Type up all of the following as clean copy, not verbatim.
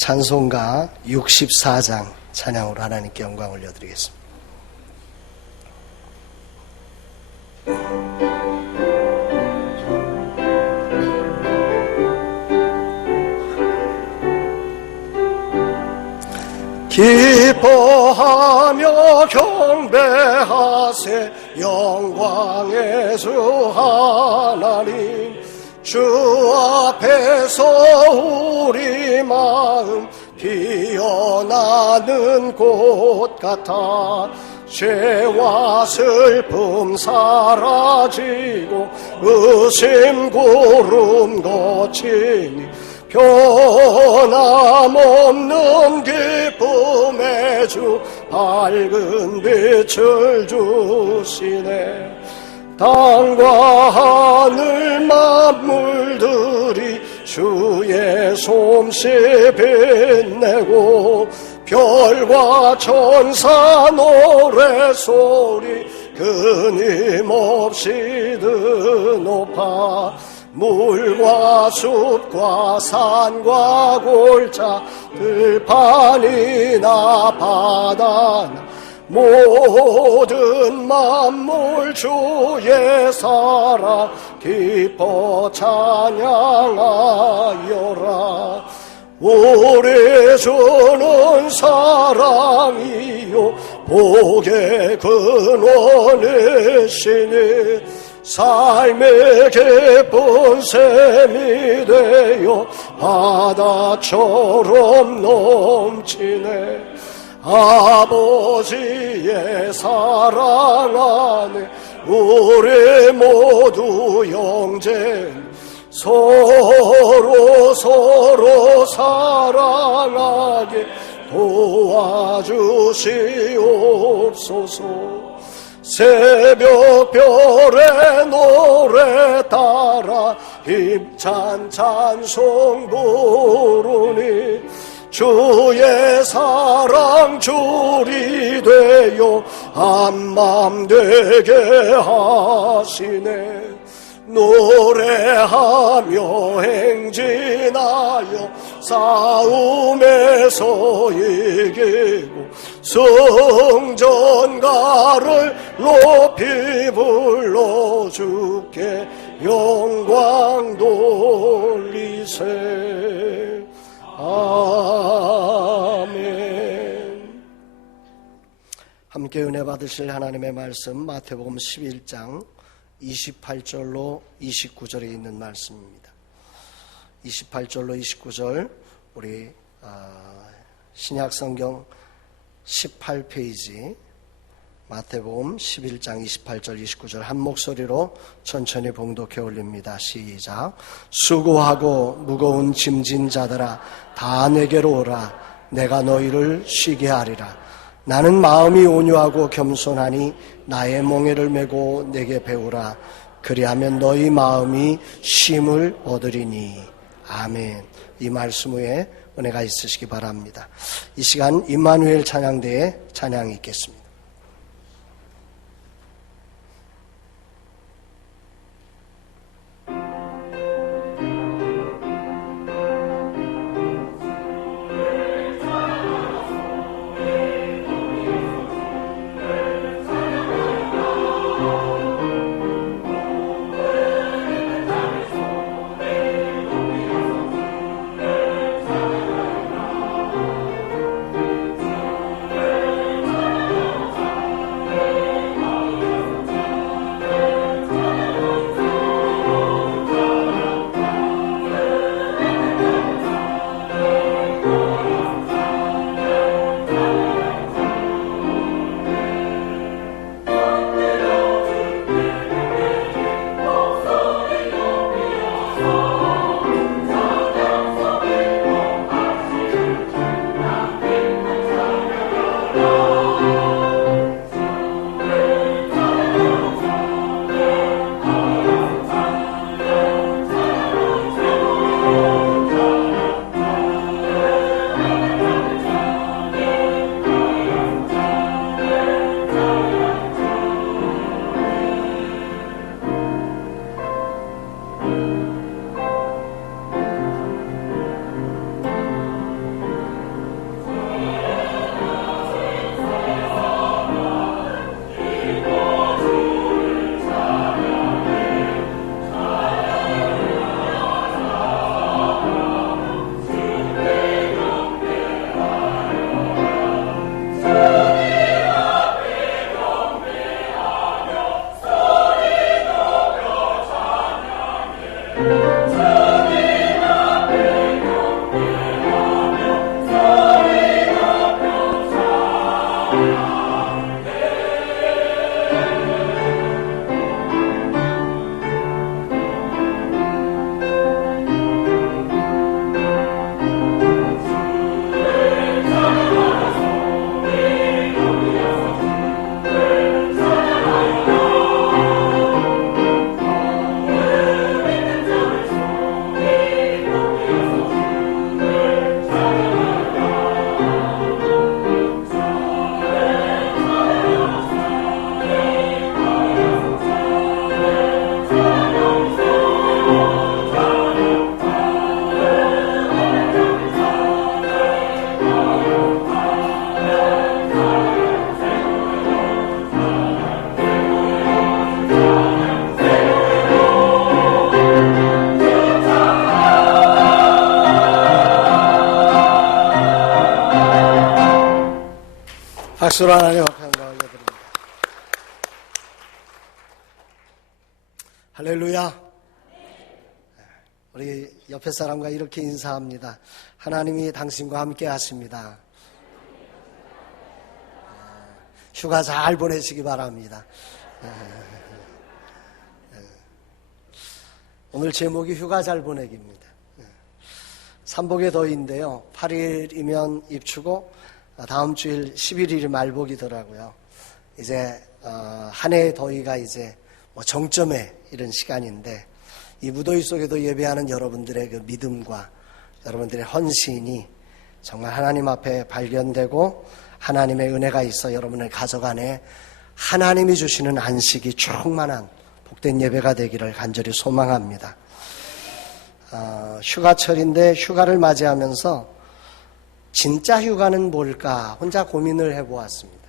찬송가 64장 찬양으로 하나님께 영광 올려드리겠습니다. 기뻐하며 경배하세 영광의 주 하나님, 주 앞에서 우리 마음 피어나는 꽃 같아 죄와 슬픔 사라지고 의심 구름 거치니 변함없는 기쁨의 주 밝은 빛을 주시네. 땅과 하늘 만물들이 주의 솜씨 빛내고 별과 천사 노래소리 끊임없이 드높아 물과 숲과 산과 골짜 들판이나 바다나 모든 만물 주의 사랑 기뻐 찬양하여라. 우리 주는 사랑이요 복의 근원이시니 삶의 기쁜 샘이 되어 바다처럼 넘치네. 아버지의 사랑 안에 우리 모두 형제 서로 사랑하게 도와주시옵소서. 새벽별의 노래 따라 힘찬 찬송 부르니 주의 사랑 줄이 되어 한맘 되게 하시네. 노래하며 행진하여 싸움에서 이기고 승전가를 높이 불러 주께 영광 돌리세. 아멘. 함께 은혜 받으실 하나님의 말씀 마태복음 11장 28절로 29절에 있는 말씀입니다. 28절로 29절 우리 신약성경 18페이지 마태복음 11장 28절 29절 한 목소리로 천천히 봉독해 올립니다. 시작. 수고하고 무거운 짐진 자들아 다 내게로 오라. 내가 너희를 쉬게 하리라. 나는 마음이 온유하고 겸손하니 나의 멍에를 메고 내게 배우라. 그리하면 너희 마음이 쉼을 얻으리니. 아멘. 이 말씀 후에 은혜가 있으시기 바랍니다. 이 시간 임마누엘 찬양대에 찬양이 있겠습니다. 박수로 하나님 앞에 영광 올려드립니다. 할렐루야. 우리 옆에 사람과 이렇게 인사합니다. 하나님이 당신과 함께 하십니다. 휴가 잘 보내시기 바랍니다. 오늘 제목이 휴가 잘 보내기입니다. 삼복의 더위인데요. 8일이면 입추고 다음 주일 11일이 말복이더라고요. 이제 한 해의 더위가 이제 정점에 이른 시간인데, 이 무더위 속에도 예배하는 여러분들의 그 믿음과 여러분들의 헌신이 정말 하나님 앞에 발견되고 하나님의 은혜가 있어 여러분의 가족 안에 하나님이 주시는 안식이 충만한 복된 예배가 되기를 간절히 소망합니다. 휴가철인데 휴가를 맞이하면서 진짜 휴가는 뭘까 혼자 고민을 해보았습니다.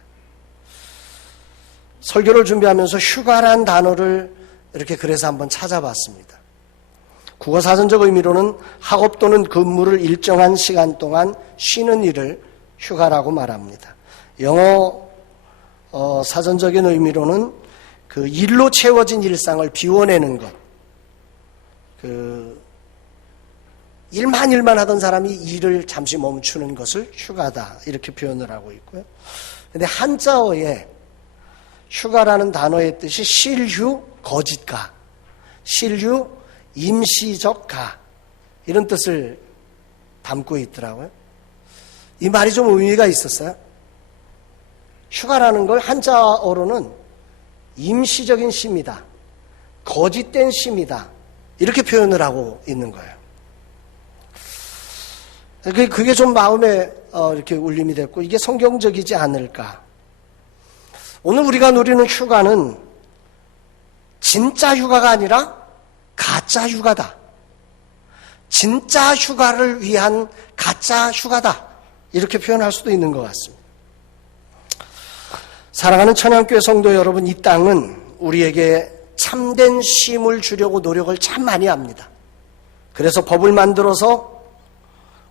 설교를 준비하면서 휴가란 단어를 이렇게 그래서 한번 찾아봤습니다. 국어사전적 의미로는 학업 또는 근무를 일정한 시간 동안 쉬는 일을 휴가라고 말합니다. 영어 사전적인 의미로는 그 일로 채워진 일상을 비워내는 것, 일만 하던 사람이 일을 잠시 멈추는 것을 휴가다 이렇게 표현을 하고 있고요. 그런데 한자어에 휴가라는 단어의 뜻이 실휴, 거짓가, 실휴, 임시적 가 이런 뜻을 담고 있더라고요. 이 말이 좀 의미가 있었어요. 휴가라는 걸 한자어로는 임시적인 쉼이다, 거짓된 쉼이다 이렇게 표현을 하고 있는 거예요. 그게 좀 마음에 이렇게 울림이 됐고, 이게 성경적이지 않을까. 오늘 우리가 누리는 휴가는 진짜 휴가가 아니라 가짜 휴가다. 진짜 휴가를 위한 가짜 휴가다. 이렇게 표현할 수도 있는 것 같습니다. 사랑하는 천양교회 성도 여러분, 이 땅은 우리에게 참된 쉼을 주려고 노력을 참 많이 합니다. 그래서 법을 만들어서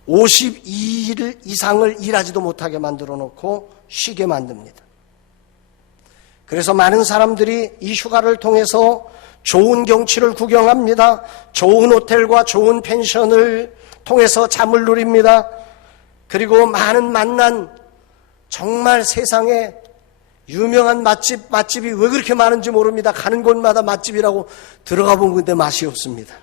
52일 이상을 일하지도 못하게 만들어 놓고 쉬게 만듭니다. 그래서 많은 사람들이 이 휴가를 통해서 좋은 경치를 구경합니다. 좋은 호텔과 좋은 펜션을 통해서 잠을 누립니다. 그리고 많은 만난 정말 세상에 유명한 맛집이 왜 그렇게 많은지 모릅니다. 가는 곳마다 맛집이라고 들어가 본 건데 맛이 없습니다.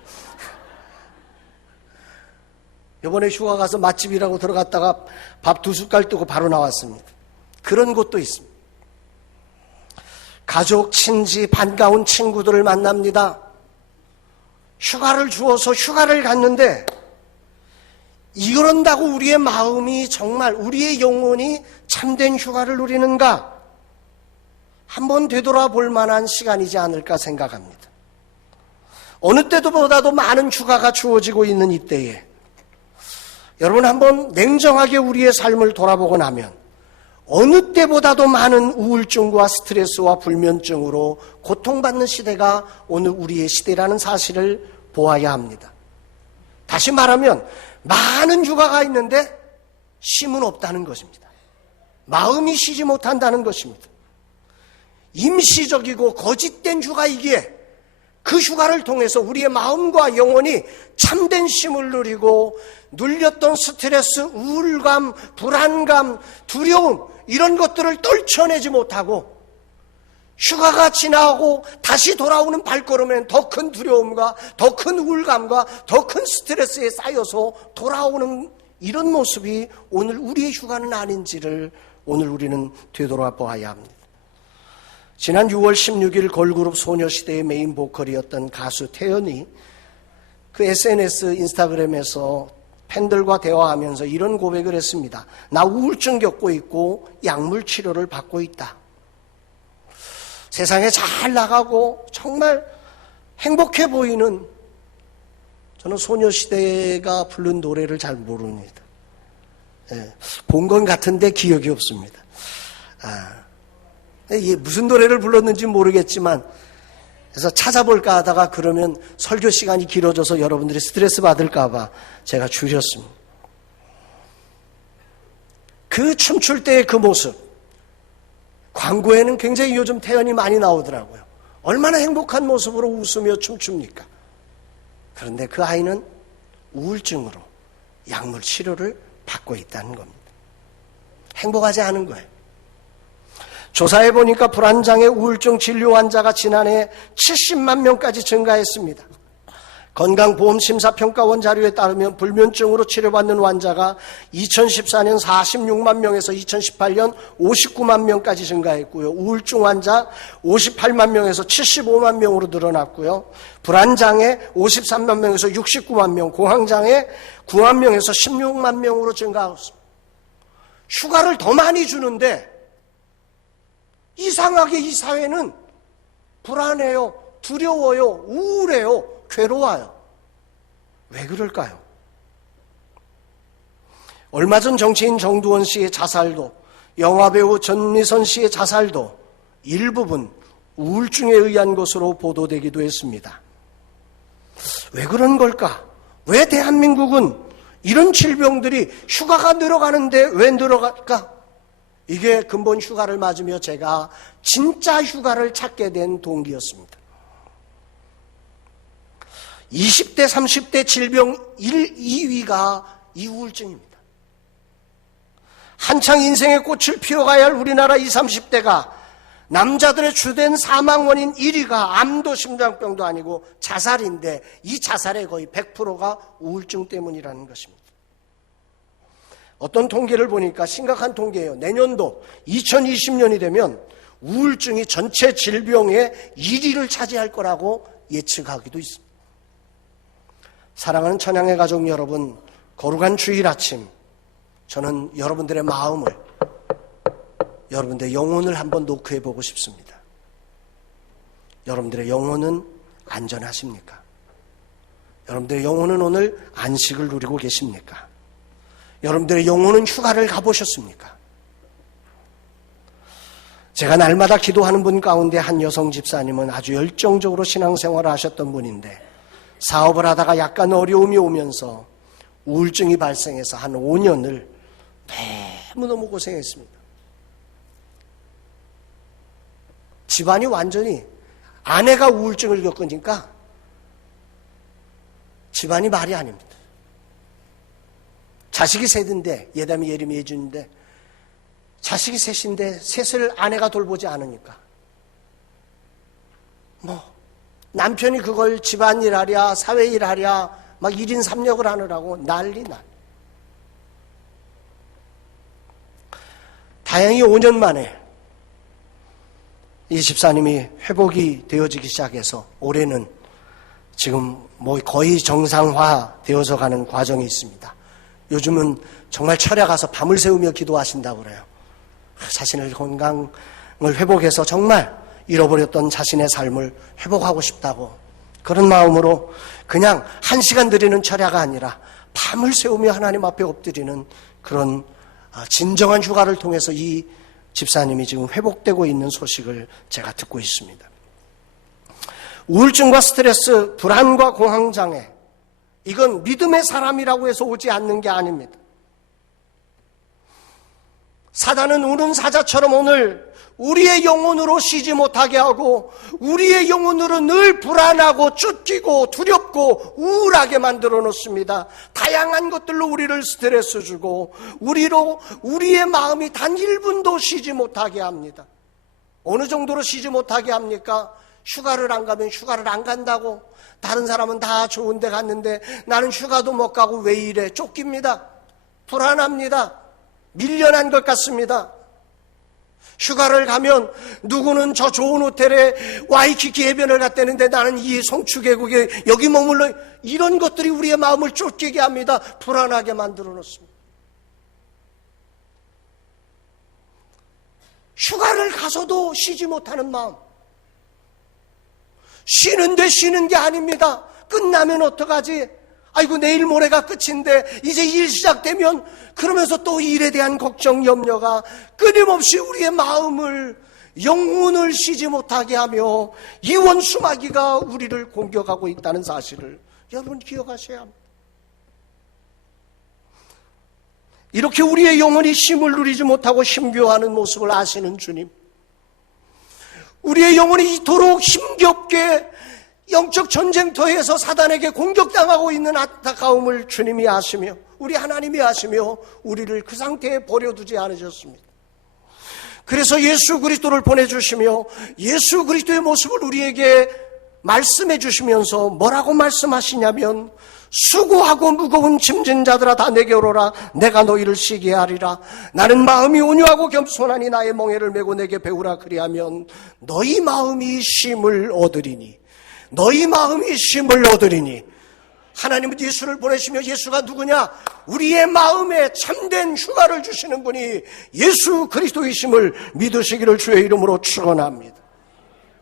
이번에 휴가 가서 맛집이라고 들어갔다가 밥 2숟갈 뜨고 바로 나왔습니다. 그런 곳도 있습니다. 가족, 친지, 반가운 친구들을 만납니다. 휴가를 주어서 휴가를 갔는데 이런다고 우리의 마음이 정말 우리의 영혼이 참된 휴가를 누리는가? 한번 되돌아볼 만한 시간이지 않을까 생각합니다. 어느 때보다도 많은 휴가가 주어지고 있는 이때에 여러분 한번 냉정하게 우리의 삶을 돌아보고 나면 어느 때보다도 많은 우울증과 스트레스와 불면증으로 고통받는 시대가 오늘 우리의 시대라는 사실을 보아야 합니다. 다시 말하면 많은 휴가가 있는데 쉼은 없다는 것입니다. 마음이 쉬지 못한다는 것입니다. 임시적이고 거짓된 휴가이기에 그 휴가를 통해서 우리의 마음과 영혼이 참된 쉼을 누리고 눌렸던 스트레스, 우울감, 불안감, 두려움 이런 것들을 떨쳐내지 못하고 휴가가 지나고 다시 돌아오는 발걸음에는 더 큰 두려움과 더 큰 우울감과 더 큰 스트레스에 쌓여서 돌아오는 이런 모습이 오늘 우리의 휴가는 아닌지를 오늘 우리는 되돌아보아야 합니다. 지난 6월 16일 걸그룹 소녀시대의 메인 보컬이었던 가수 태연이 그 SNS 인스타그램에서 팬들과 대화하면서 이런 고백을 했습니다. 나 우울증 겪고 있고 약물 치료를 받고 있다. 세상에 잘 나가고 정말 행복해 보이는, 저는 소녀시대가 부른 노래를 잘 모릅니다. 본 건 같은데 기억이 없습니다. 이게 무슨 노래를 불렀는지 모르겠지만, 그래서 찾아볼까 하다가 그러면 설교 시간이 길어져서 여러분들이 스트레스 받을까 봐 제가 줄였습니다. 그 춤출 때의 그 모습, 광고에는 굉장히 요즘 태연이 많이 나오더라고요. 얼마나 행복한 모습으로 웃으며 춤춥니까? 그런데 그 아이는 우울증으로 약물 치료를 받고 있다는 겁니다. 행복하지 않은 거예요. 조사해 보니까 불안장애 우울증 진료 환자가 지난해 70만 명까지 증가했습니다. 건강보험심사평가원 자료에 따르면 불면증으로 치료받는 환자가 2014년 46만 명에서 2018년 59만 명까지 증가했고요. 우울증 환자 58만 명에서 75만 명으로 늘어났고요. 불안장애 53만 명에서 69만 명, 공황장애 9만 명에서 16만 명으로 증가했습니다. 휴가를 더 많이 주는데 이상하게 이 사회는 불안해요, 두려워요, 우울해요, 괴로워요. 왜 그럴까요? 얼마 전 정치인 정두원 씨의 자살도, 영화배우 전미선 씨의 자살도 일부분 우울증에 의한 것으로 보도되기도 했습니다. 왜 그런 걸까? 왜 대한민국은 이런 질병들이 휴가가 늘어가는데 왜 늘어갈까? 이게 근본 휴가를 맞으며 제가 진짜 휴가를 찾게 된 동기였습니다. 20대, 30대 질병 2위가 이 우울증입니다. 한창 인생의 꽃을 피워가야 할 우리나라 20, 30대가 남자들의 주된 사망 원인 1위가 암도 심장병도 아니고 자살인데 이 자살의 거의 100%가 우울증 때문이라는 것입니다. 어떤 통계를 보니까 심각한 통계예요. 내년도 2020년이 되면 우울증이 전체 질병의 1위를 차지할 거라고 예측하기도 있습니다. 사랑하는 천양의 가족 여러분, 거룩한 주일 아침, 저는 여러분들의 마음을, 여러분들의 영혼을 한번 노크해 보고 싶습니다. 여러분들의 영혼은 안전하십니까? 여러분들의 영혼은 오늘 안식을 누리고 계십니까? 여러분들의 영혼은 휴가를 가보셨습니까? 제가 날마다 기도하는 분 가운데 한 여성 집사님은 아주 열정적으로 신앙생활을 하셨던 분인데 사업을 하다가 약간 어려움이 오면서 우울증이 발생해서 한 5년을 너무너무 고생했습니다. 집안이 완전히, 아내가 우울증을 겪으니까 집안이 말이 아닙니다. 자식이 셋인데, 예담이 예림이 예준인데 자식이 셋인데 셋을 아내가 돌보지 않으니까 남편이 그걸 집안일 하랴 사회일 하랴 막 1인 3역을 하느라고 난리. 다행히 5년 만에 이 집사님이 회복이 되어지기 시작해서 올해는 지금 거의 정상화 되어서 가는 과정이 있습니다. 요즘은 정말 철야 가서 밤을 새우며 기도하신다고 그래요. 자신의 건강을 회복해서 정말 잃어버렸던 자신의 삶을 회복하고 싶다고, 그런 마음으로 그냥 1시간 드리는 철야가 아니라 밤을 새우며 하나님 앞에 엎드리는 그런 진정한 휴가를 통해서 이 집사님이 지금 회복되고 있는 소식을 제가 듣고 있습니다. 우울증과 스트레스, 불안과 공황장애, 이건 믿음의 사람이라고 해서 오지 않는 게 아닙니다. 사단은 우는 사자처럼 오늘 우리의 영혼으로 쉬지 못하게 하고 우리의 영혼으로 늘 불안하고 쫓기고 두렵고 우울하게 만들어 놓습니다. 다양한 것들로 우리를 스트레스 주고 우리의 마음이 단 1분도 쉬지 못하게 합니다. 어느 정도로 쉬지 못하게 합니까? 휴가를 안 가면 휴가를 안 간다고, 다른 사람은 다 좋은 데 갔는데 나는 휴가도 못 가고 왜 이래? 쫓깁니다. 불안합니다. 밀려난 것 같습니다. 휴가를 가면 누구는 저 좋은 호텔에 와이키키 해변을 갔다는데 나는 이 송추계곡에 여기 머물러, 이런 것들이 우리의 마음을 쫓기게 합니다. 불안하게 만들어 놓습니다. 휴가를 가서도 쉬지 못하는 마음. 쉬는데 쉬는 게 아닙니다. 끝나면 어떡하지? 아이고 내일 모레가 끝인데 이제 일 시작되면, 그러면서 또 일에 대한 걱정 염려가 끊임없이 우리의 마음을, 영혼을 쉬지 못하게 하며 이 원수마귀가 우리를 공격하고 있다는 사실을 여러분 기억하셔야 합니다. 이렇게 우리의 영혼이 쉼을 누리지 못하고 힘겨워하는 모습을 아시는 주님, 우리의 영혼이 이토록 힘겹게 영적 전쟁터에서 사단에게 공격당하고 있는 안타까움을 주님이 아시며 우리 하나님이 아시며 우리를 그 상태에 버려두지 않으셨습니다. 그래서 예수 그리스도를 보내주시며 예수 그리스도의 모습을 우리에게 말씀해 주시면서 뭐라고 말씀하시냐면, 수고하고 무거운 짐진 자들아 다 내게로 오라. 내가 너희를 쉬게 하리라. 나는 마음이 온유하고 겸손하니 나의 멍에를 메고 내게 배우라. 그리하면 너희 마음이 쉼을 얻으리니. 너희 마음이 쉼을 얻으리니. 하나님은 예수를 보내시며, 예수가 누구냐? 우리의 마음에 참된 휴가를 주시는 분이 예수 그리스도이심을 믿으시기를 주의 이름으로 축원합니다.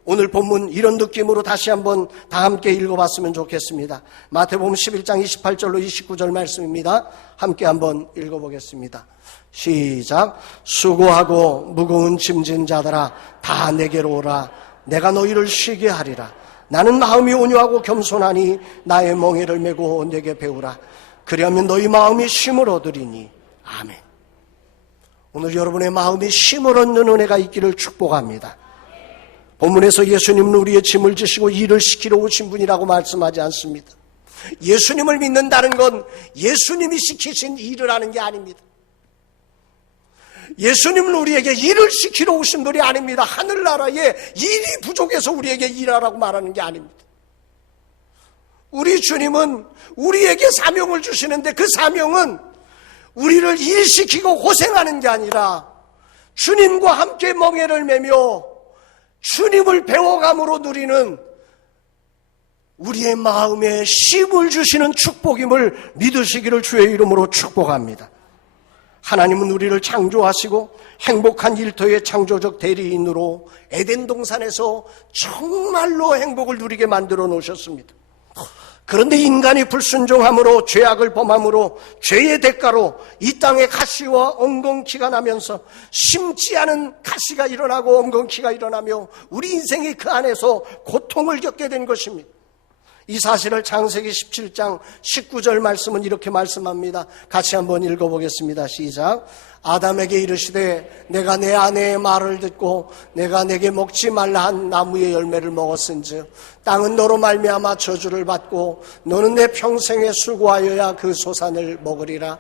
오늘 본문 이런 느낌으로 다시 한번 다 함께 읽어봤으면 좋겠습니다. 마태복음 11장 28절로 29절 말씀입니다. 함께 한번 읽어보겠습니다. 시작. 수고하고 무거운 짐진 자들아 다 내게로 오라. 내가 너희를 쉬게 하리라. 나는 마음이 온유하고 겸손하니 나의 멍에를 메고 내게 배우라. 그리하면 너희 마음이 쉼을 얻으리니. 아멘. 오늘 여러분의 마음이 쉼을 얻는 은혜가 있기를 축복합니다. 본문에서 예수님은 우리의 짐을 지시고 일을 시키러 오신 분이라고 말씀하지 않습니다. 예수님을 믿는다는 건 예수님이 시키신 일을 하는 게 아닙니다. 예수님은 우리에게 일을 시키러 오신 분이 아닙니다. 하늘나라에 일이 부족해서 우리에게 일하라고 말하는 게 아닙니다. 우리 주님은 우리에게 사명을 주시는데 그 사명은 우리를 일시키고 고생하는 게 아니라 주님과 함께 멍에를 메며 주님을 배워감으로 누리는 우리의 마음에 쉼을 주시는 축복임을 믿으시기를 주의 이름으로 축복합니다. 하나님은 우리를 창조하시고 행복한 일터의 창조적 대리인으로 에덴 동산에서 정말로 행복을 누리게 만들어 놓으셨습니다. 그런데 인간이 불순종함으로 죄악을 범함으로 죄의 대가로 이 땅에 가시와 엉겅퀴가 나면서 심지 않은 가시가 일어나고 엉겅퀴가 일어나며 우리 인생이 그 안에서 고통을 겪게 된 것입니다. 이 사실을 창세기 17장 19절 말씀은 이렇게 말씀합니다. 같이 한번 읽어보겠습니다. 시작. 아담에게 이르시되 내가 내 아내의 말을 듣고 내가 내게 먹지 말라 한 나무의 열매를 먹었은즉 땅은 너로 말미암아 저주를 받고 너는 내 평생에 수고하여야 그 소산을 먹으리라.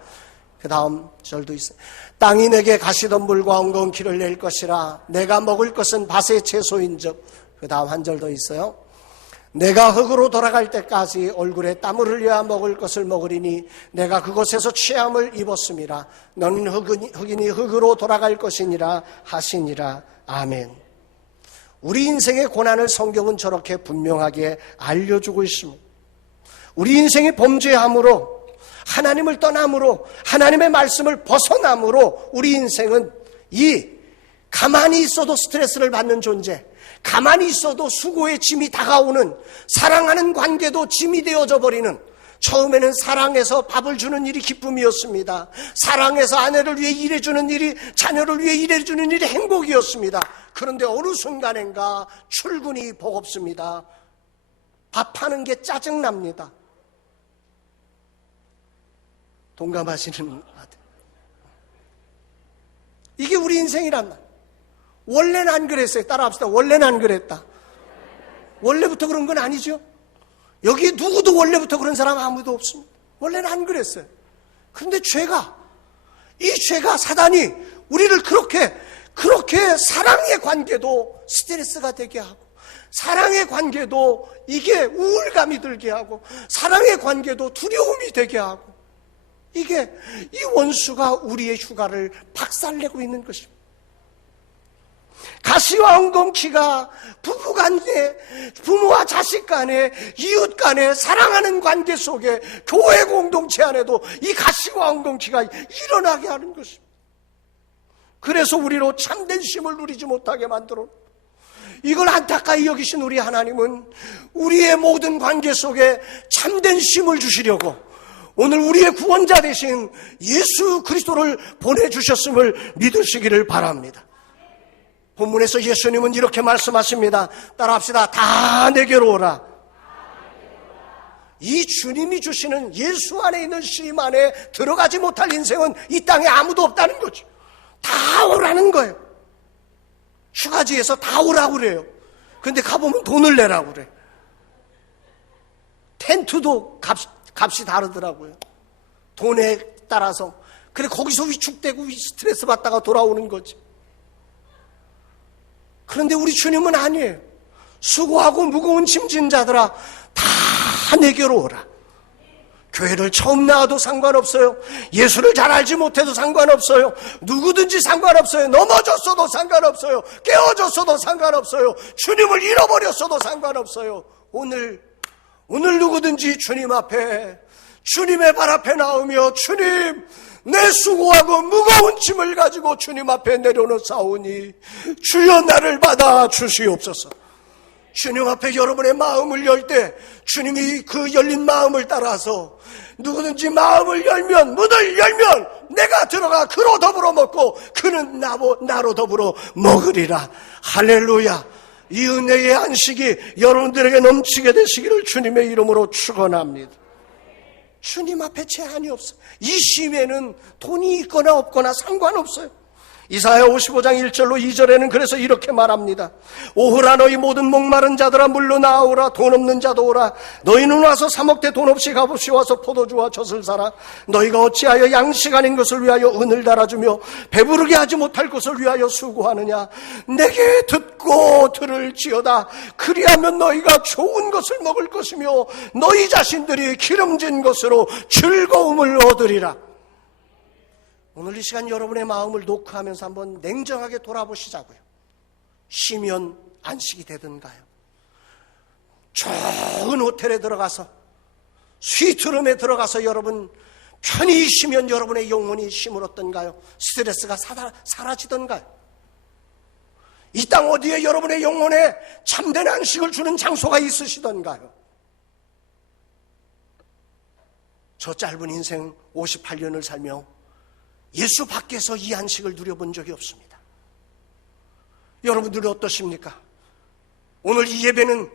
그 다음 절도 있어요. 땅이 내게 가시덤불과 엉겅퀴를 낼 것이라. 내가 먹을 것은 밭의 채소인즉. 그 다음 한 절 더 있어요. 내가 흙으로 돌아갈 때까지 얼굴에 땀을 흘려야 먹을 것을 먹으리니 내가 그곳에서 취함을 입었음이라. 너는 흙이니 흙으로 돌아갈 것이니라 하시니라. 아멘. 우리 인생의 고난을 성경은 저렇게 분명하게 알려주고 있습니다. 우리 인생이 범죄함으로, 하나님을 떠남으로, 하나님의 말씀을 벗어남으로 우리 인생은 이 가만히 있어도 스트레스를 받는 존재, 가만히 있어도 수고의 짐이 다가오는, 사랑하는 관계도 짐이 되어져 버리는, 처음에는 사랑해서 밥을 주는 일이 기쁨이었습니다. 사랑해서 아내를 위해 일해주는 일이, 자녀를 위해 일해주는 일이 행복이었습니다. 그런데 어느 순간인가 출근이 버겁습니다. 밥하는 게 짜증납니다. 동감하시는 아들. 이게 우리 인생이란 말. 원래는 안 그랬어요. 따라합시다. 원래는 안 그랬다. 원래부터 그런 건 아니죠. 여기 누구도 원래부터 그런 사람 아무도 없습니다. 원래는 안 그랬어요. 그런데 이 죄가 사단이 우리를 그렇게 사랑의 관계도 스트레스가 되게 하고, 사랑의 관계도 이게 우울감이 들게 하고, 사랑의 관계도 두려움이 되게 하고, 이게 이 원수가 우리의 휴가를 박살내고 있는 것입니다. 가시와 엉겅퀴가 부부 간에, 부모와 자식 간에, 이웃 간에 사랑하는 관계 속에, 교회 공동체 안에도 이 가시와 엉겅퀴가 일어나게 하는 것입니다. 그래서 우리로 참된 쉼을 누리지 못하게 만들어, 이걸 안타까이 여기신 우리 하나님은 우리의 모든 관계 속에 참된 쉼을 주시려고 오늘 우리의 구원자 되신 예수 그리스도를 보내주셨음을 믿으시기를 바랍니다. 본문에서 예수님은 이렇게 말씀하십니다. 따라합시다. 다 내게로 오라. 이 주님이 주시는 예수 안에 있는 쉼 안에 들어가지 못할 인생은 이 땅에 아무도 없다는 거죠. 다 오라는 거예요. 휴가지에서 다 오라고 그래요. 근데 가보면 돈을 내라고 그래. 텐트도 값이 다르더라고요. 돈에 따라서. 그래 거기서 위축되고 스트레스 받다가 돌아오는 거지. 그런데 우리 주님은 아니에요. 수고하고 무거운 짐진 자들아 다 내게로 오라. 교회를 처음 나와도 상관없어요. 예수를 잘 알지 못해도 상관없어요. 누구든지 상관없어요. 넘어졌어도 상관없어요. 깨어졌어도 상관없어요. 주님을 잃어버렸어도 상관없어요. 오늘 누구든지 주님 앞에, 주님의 발 앞에 나오며 주님, 내 수고하고 무거운 짐을 가지고 주님 앞에 내려놓사오니 주여 나를 받아 주시옵소서. 주님 앞에 여러분의 마음을 열 때 주님이 그 열린 마음을 따라서 누구든지 마음을 열면, 문을 열면 내가 들어가 그로 더불어 먹고 그는 나로 더불어 먹으리라. 할렐루야. 이 은혜의 안식이 여러분들에게 넘치게 되시기를 주님의 이름으로 축원합니다. 주님 앞에 제한이 없어요. 이 쉼에는 돈이 있거나 없거나 상관없어요. 이사야 55장 1절로 2절에는 그래서 이렇게 말합니다. 오호라 너희 모든 목마른 자들아 물러 나오라. 돈 없는 자도 오라. 너희는 와서 사먹되 돈 없이 값없이 와서 포도주와 젖을 사라. 너희가 어찌하여 양식 아닌 것을 위하여 은을 달아주며 배부르게 하지 못할 것을 위하여 수고하느냐. 내게 듣고 들을지어다. 그리하면 너희가 좋은 것을 먹을 것이며 너희 자신들이 기름진 것으로 즐거움을 얻으리라. 오늘 이 시간 여러분의 마음을 녹화하면서 한번 냉정하게 돌아보시자고요. 쉬면 안식이 되든가요? 좋은 호텔에 들어가서, 스위트룸에 들어가서 여러분 편히 쉬면 여러분의 영혼이 쉼을 얻던가요? 스트레스가 사라지던가요? 이 땅 어디에 여러분의 영혼에 참된 안식을 주는 장소가 있으시던가요? 저 짧은 인생 58년을 살며 예수 밖에서 이 안식을 누려본 적이 없습니다. 여러분들은 어떠십니까? 오늘 이 예배는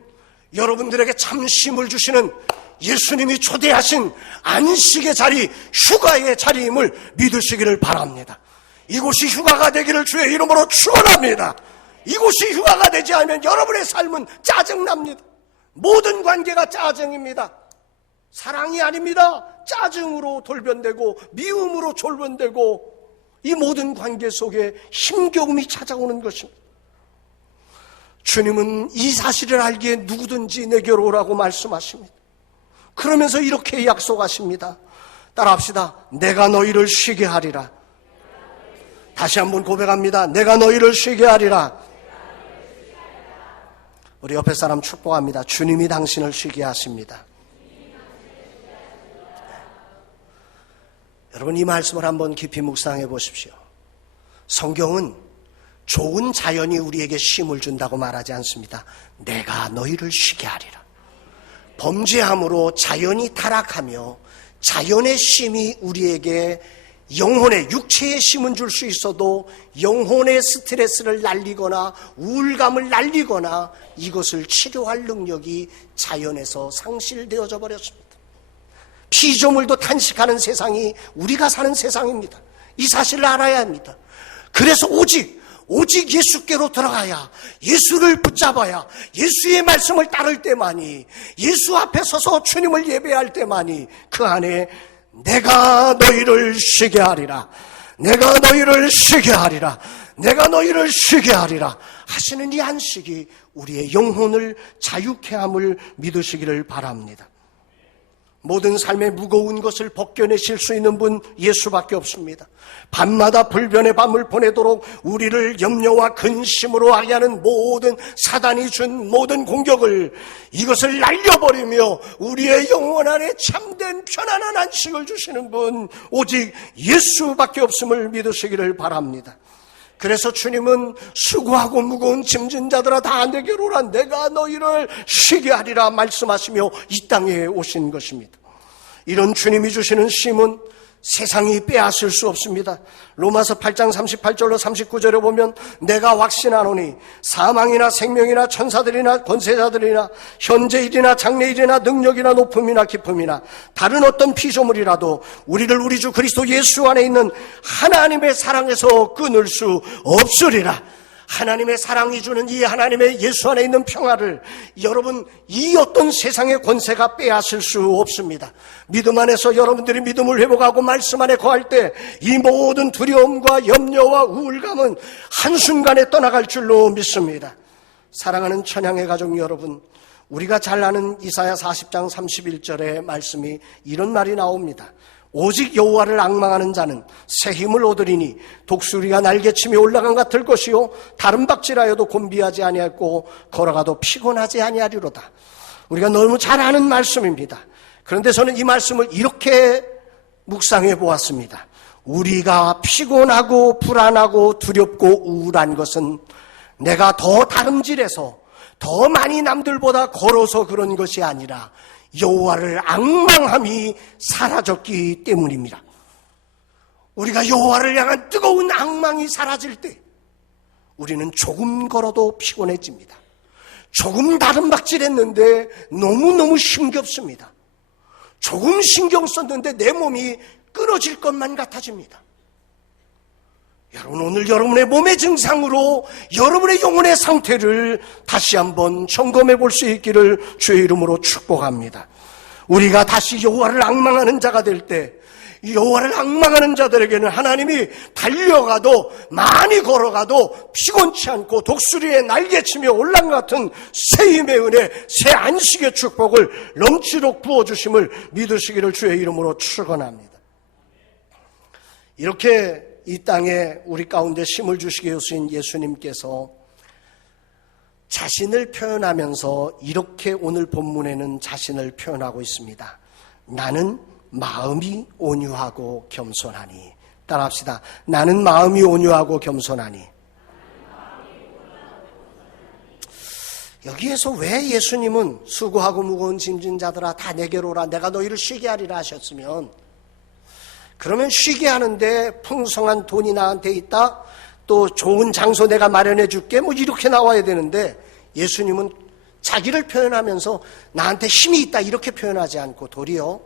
여러분들에게 참 쉼을 주시는 예수님이 초대하신 안식의 자리, 휴가의 자리임을 믿으시기를 바랍니다. 이곳이 휴가가 되기를 주의 이름으로 축원합니다. 이곳이 휴가가 되지 않으면 여러분의 삶은 짜증납니다. 모든 관계가 짜증입니다. 사랑이 아닙니다. 짜증으로 돌변되고 미움으로 돌변되고 이 모든 관계 속에 힘겨움이 찾아오는 것입니다. 주님은 이 사실을 알기에 누구든지 내게로 오라고 말씀하십니다. 그러면서 이렇게 약속하십니다. 따라합시다. 내가 너희를 쉬게 하리라. 다시 한번 고백합니다. 내가 너희를 쉬게 하리라. 우리 옆에 사람 축복합니다. 주님이 당신을 쉬게 하십니다. 여러분 이 말씀을 한번 깊이 묵상해 보십시오. 성경은 좋은 자연이 우리에게 쉼을 준다고 말하지 않습니다. 내가 너희를 쉬게 하리라. 범죄함으로 자연이 타락하며 자연의 쉼이 우리에게 영혼의 육체의 쉼은 줄 수 있어도 영혼의 스트레스를 날리거나 우울감을 날리거나 이것을 치료할 능력이 자연에서 상실되어져 버렸습니다. 피조물도 탄식하는 세상이 우리가 사는 세상입니다. 이 사실을 알아야 합니다. 그래서 오직 예수께로 들어가야, 예수를 붙잡아야, 예수의 말씀을 따를 때만이, 예수 앞에 서서 주님을 예배할 때만이 그 안에 내가 너희를 쉬게 하리라, 내가 너희를 쉬게 하리라, 내가 너희를 쉬게 하리라 하시는 이 안식이 우리의 영혼을 자유케 함을 믿으시기를 바랍니다. 모든 삶의 무거운 것을 벗겨내실 수 있는 분 예수밖에 없습니다. 밤마다 불변의 밤을 보내도록 우리를 염려와 근심으로 하게 하는 모든 사단이 준 모든 공격을, 이것을 날려버리며 우리의 영혼 안에 참된 편안한 안식을 주시는 분 오직 예수밖에 없음을 믿으시기를 바랍니다. 그래서 주님은 수고하고 무거운 짐진 자들아 다 내게로 오라, 내가 너희를 쉬게 하리라 말씀하시며 이 땅에 오신 것입니다. 이런 주님이 주시는 쉼은 세상이 빼앗을 수 없습니다. 로마서 8장 38절로 39절에 보면 내가 확신하노니 사망이나 생명이나 천사들이나 권세자들이나 현재일이나 장래일이나 능력이나 높음이나 깊음이나 다른 어떤 피조물이라도 우리를 우리 주 그리스도 예수 안에 있는 하나님의 사랑에서 끊을 수 없으리라. 하나님의 사랑이 주는 이 하나님의 예수 안에 있는 평화를 여러분 이 어떤 세상의 권세가 빼앗을 수 없습니다. 믿음 안에서 여러분들이 믿음을 회복하고 말씀 안에 거할 때 이 모든 두려움과 염려와 우울감은 한순간에 떠나갈 줄로 믿습니다. 사랑하는 천향의 가족 여러분, 우리가 잘 아는 이사야 40장 31절의 말씀이 이런 말이 나옵니다. 오직 여호와를 앙망하는 자는 새 힘을 얻으리니 독수리가 날개치며 올라간 같을 것이요 다른 박질하여도 곤비하지 아니하고 걸어가도 피곤하지 아니하리로다. 우리가 너무 잘 아는 말씀입니다. 그런데 저는 이 말씀을 이렇게 묵상해 보았습니다. 우리가 피곤하고 불안하고 두렵고 우울한 것은 내가 더 다름질해서 더 많이 남들보다 걸어서 그런 것이 아니라 여호와를 앙망함이 사라졌기 때문입니다. 우리가 여호와를 향한 뜨거운 앙망이 사라질 때 우리는 조금 걸어도 피곤해집니다. 조금 다름박질했는데 너무너무 힘겹습니다. 조금 신경 썼는데 내 몸이 끊어질 것만 같아집니다. 여러분, 오늘 여러분의 몸의 증상으로 여러분의 영혼의 상태를 다시 한번 점검해 볼 수 있기를 주의 이름으로 축복합니다. 우리가 다시 여호와를 앙망하는 자가 될 때, 여호와를 앙망하는 자들에게는 하나님이 달려가도 많이 걸어가도 피곤치 않고 독수리에 날개치며 올랑 같은 새 힘의 은혜, 새 안식의 축복을 넘치도록 부어주심을 믿으시기를 주의 이름으로 축원합니다. 이렇게 이 땅에 우리 가운데 쉼을 주시게 하신 예수님께서 자신을 표현하면서 이렇게 오늘 본문에는 자신을 표현하고 있습니다. 나는 마음이 온유하고 겸손하니. 따라합시다. 나는 마음이 온유하고 겸손하니. 여기에서 왜 예수님은 수고하고 무거운 짐진 자들아 다 내게로 오라, 내가 너희를 쉬게 하리라 하셨으면, 그러면 쉬게 하는데 풍성한 돈이 나한테 있다, 또 좋은 장소 내가 마련해 줄게, 뭐 이렇게 나와야 되는데 예수님은 자기를 표현하면서 나한테 힘이 있다 이렇게 표현하지 않고 도리어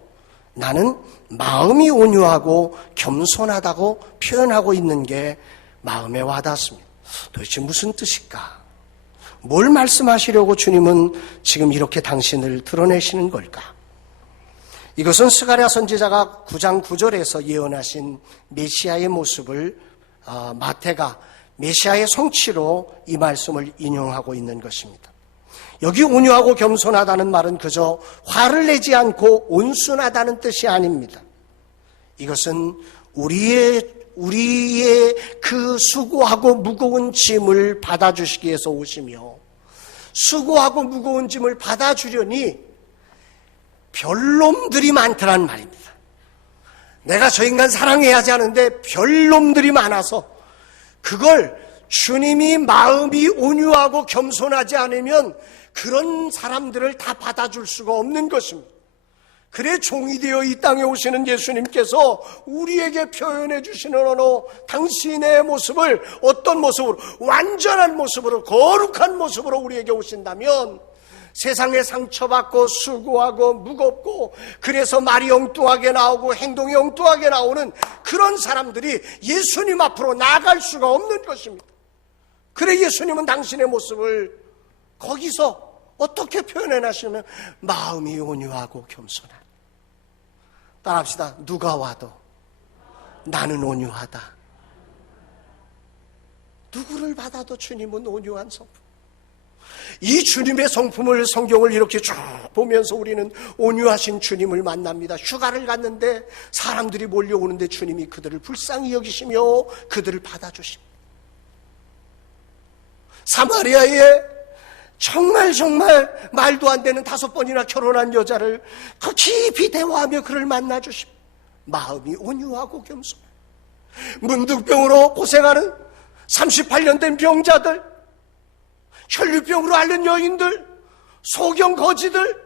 나는 마음이 온유하고 겸손하다고 표현하고 있는 게 마음에 와닿습니다. 도대체 무슨 뜻일까? 뭘 말씀하시려고 주님은 지금 이렇게 당신을 드러내시는 걸까? 이것은 스가랴 선지자가 9장 9절에서 예언하신 메시아의 모습을 마태가 메시아의 성취로 이 말씀을 인용하고 있는 것입니다. 여기 온유하고 겸손하다는 말은 그저 화를 내지 않고 온순하다는 뜻이 아닙니다. 이것은 우리의 그 수고하고 무거운 짐을 받아주시기 위해서 오시며, 수고하고 무거운 짐을 받아주려니 별놈들이 많더란 말입니다. 내가 저 인간 사랑해야지 하는데 별놈들이 많아서 그걸 주님이 마음이 온유하고 겸손하지 않으면 그런 사람들을 다 받아줄 수가 없는 것입니다. 그래 종이 되어 이 땅에 오시는 예수님께서 우리에게 표현해 주시는 당신의 모습을 어떤 모습으로, 완전한 모습으로, 거룩한 모습으로 우리에게 오신다면 세상에 상처받고 수고하고 무겁고 그래서 말이 엉뚱하게 나오고 행동이 엉뚱하게 나오는 그런 사람들이 예수님 앞으로 나아갈 수가 없는 것입니다. 그래 예수님은 당신의 모습을 거기서 어떻게 표현해나시면 마음이 온유하고 겸손한. 따라합시다. 누가 와도 나는 온유하다. 누구를 받아도 주님은 온유한 성품. 이 주님의 성품을 성경을 이렇게 쭉 보면서 우리는 온유하신 주님을 만납니다. 휴가를 갔는데 사람들이 몰려오는데 주님이 그들을 불쌍히 여기시며 그들을 받아주십니다. 사마리아에 정말 말도 안 되는 5번이나 결혼한 여자를 그 깊이 대화하며 그를 만나주십니다. 마음이 온유하고 겸손해. 문득병으로 고생하는 38년 된 병자들, 혈류병으로 앓는 여인들, 소경 거지들,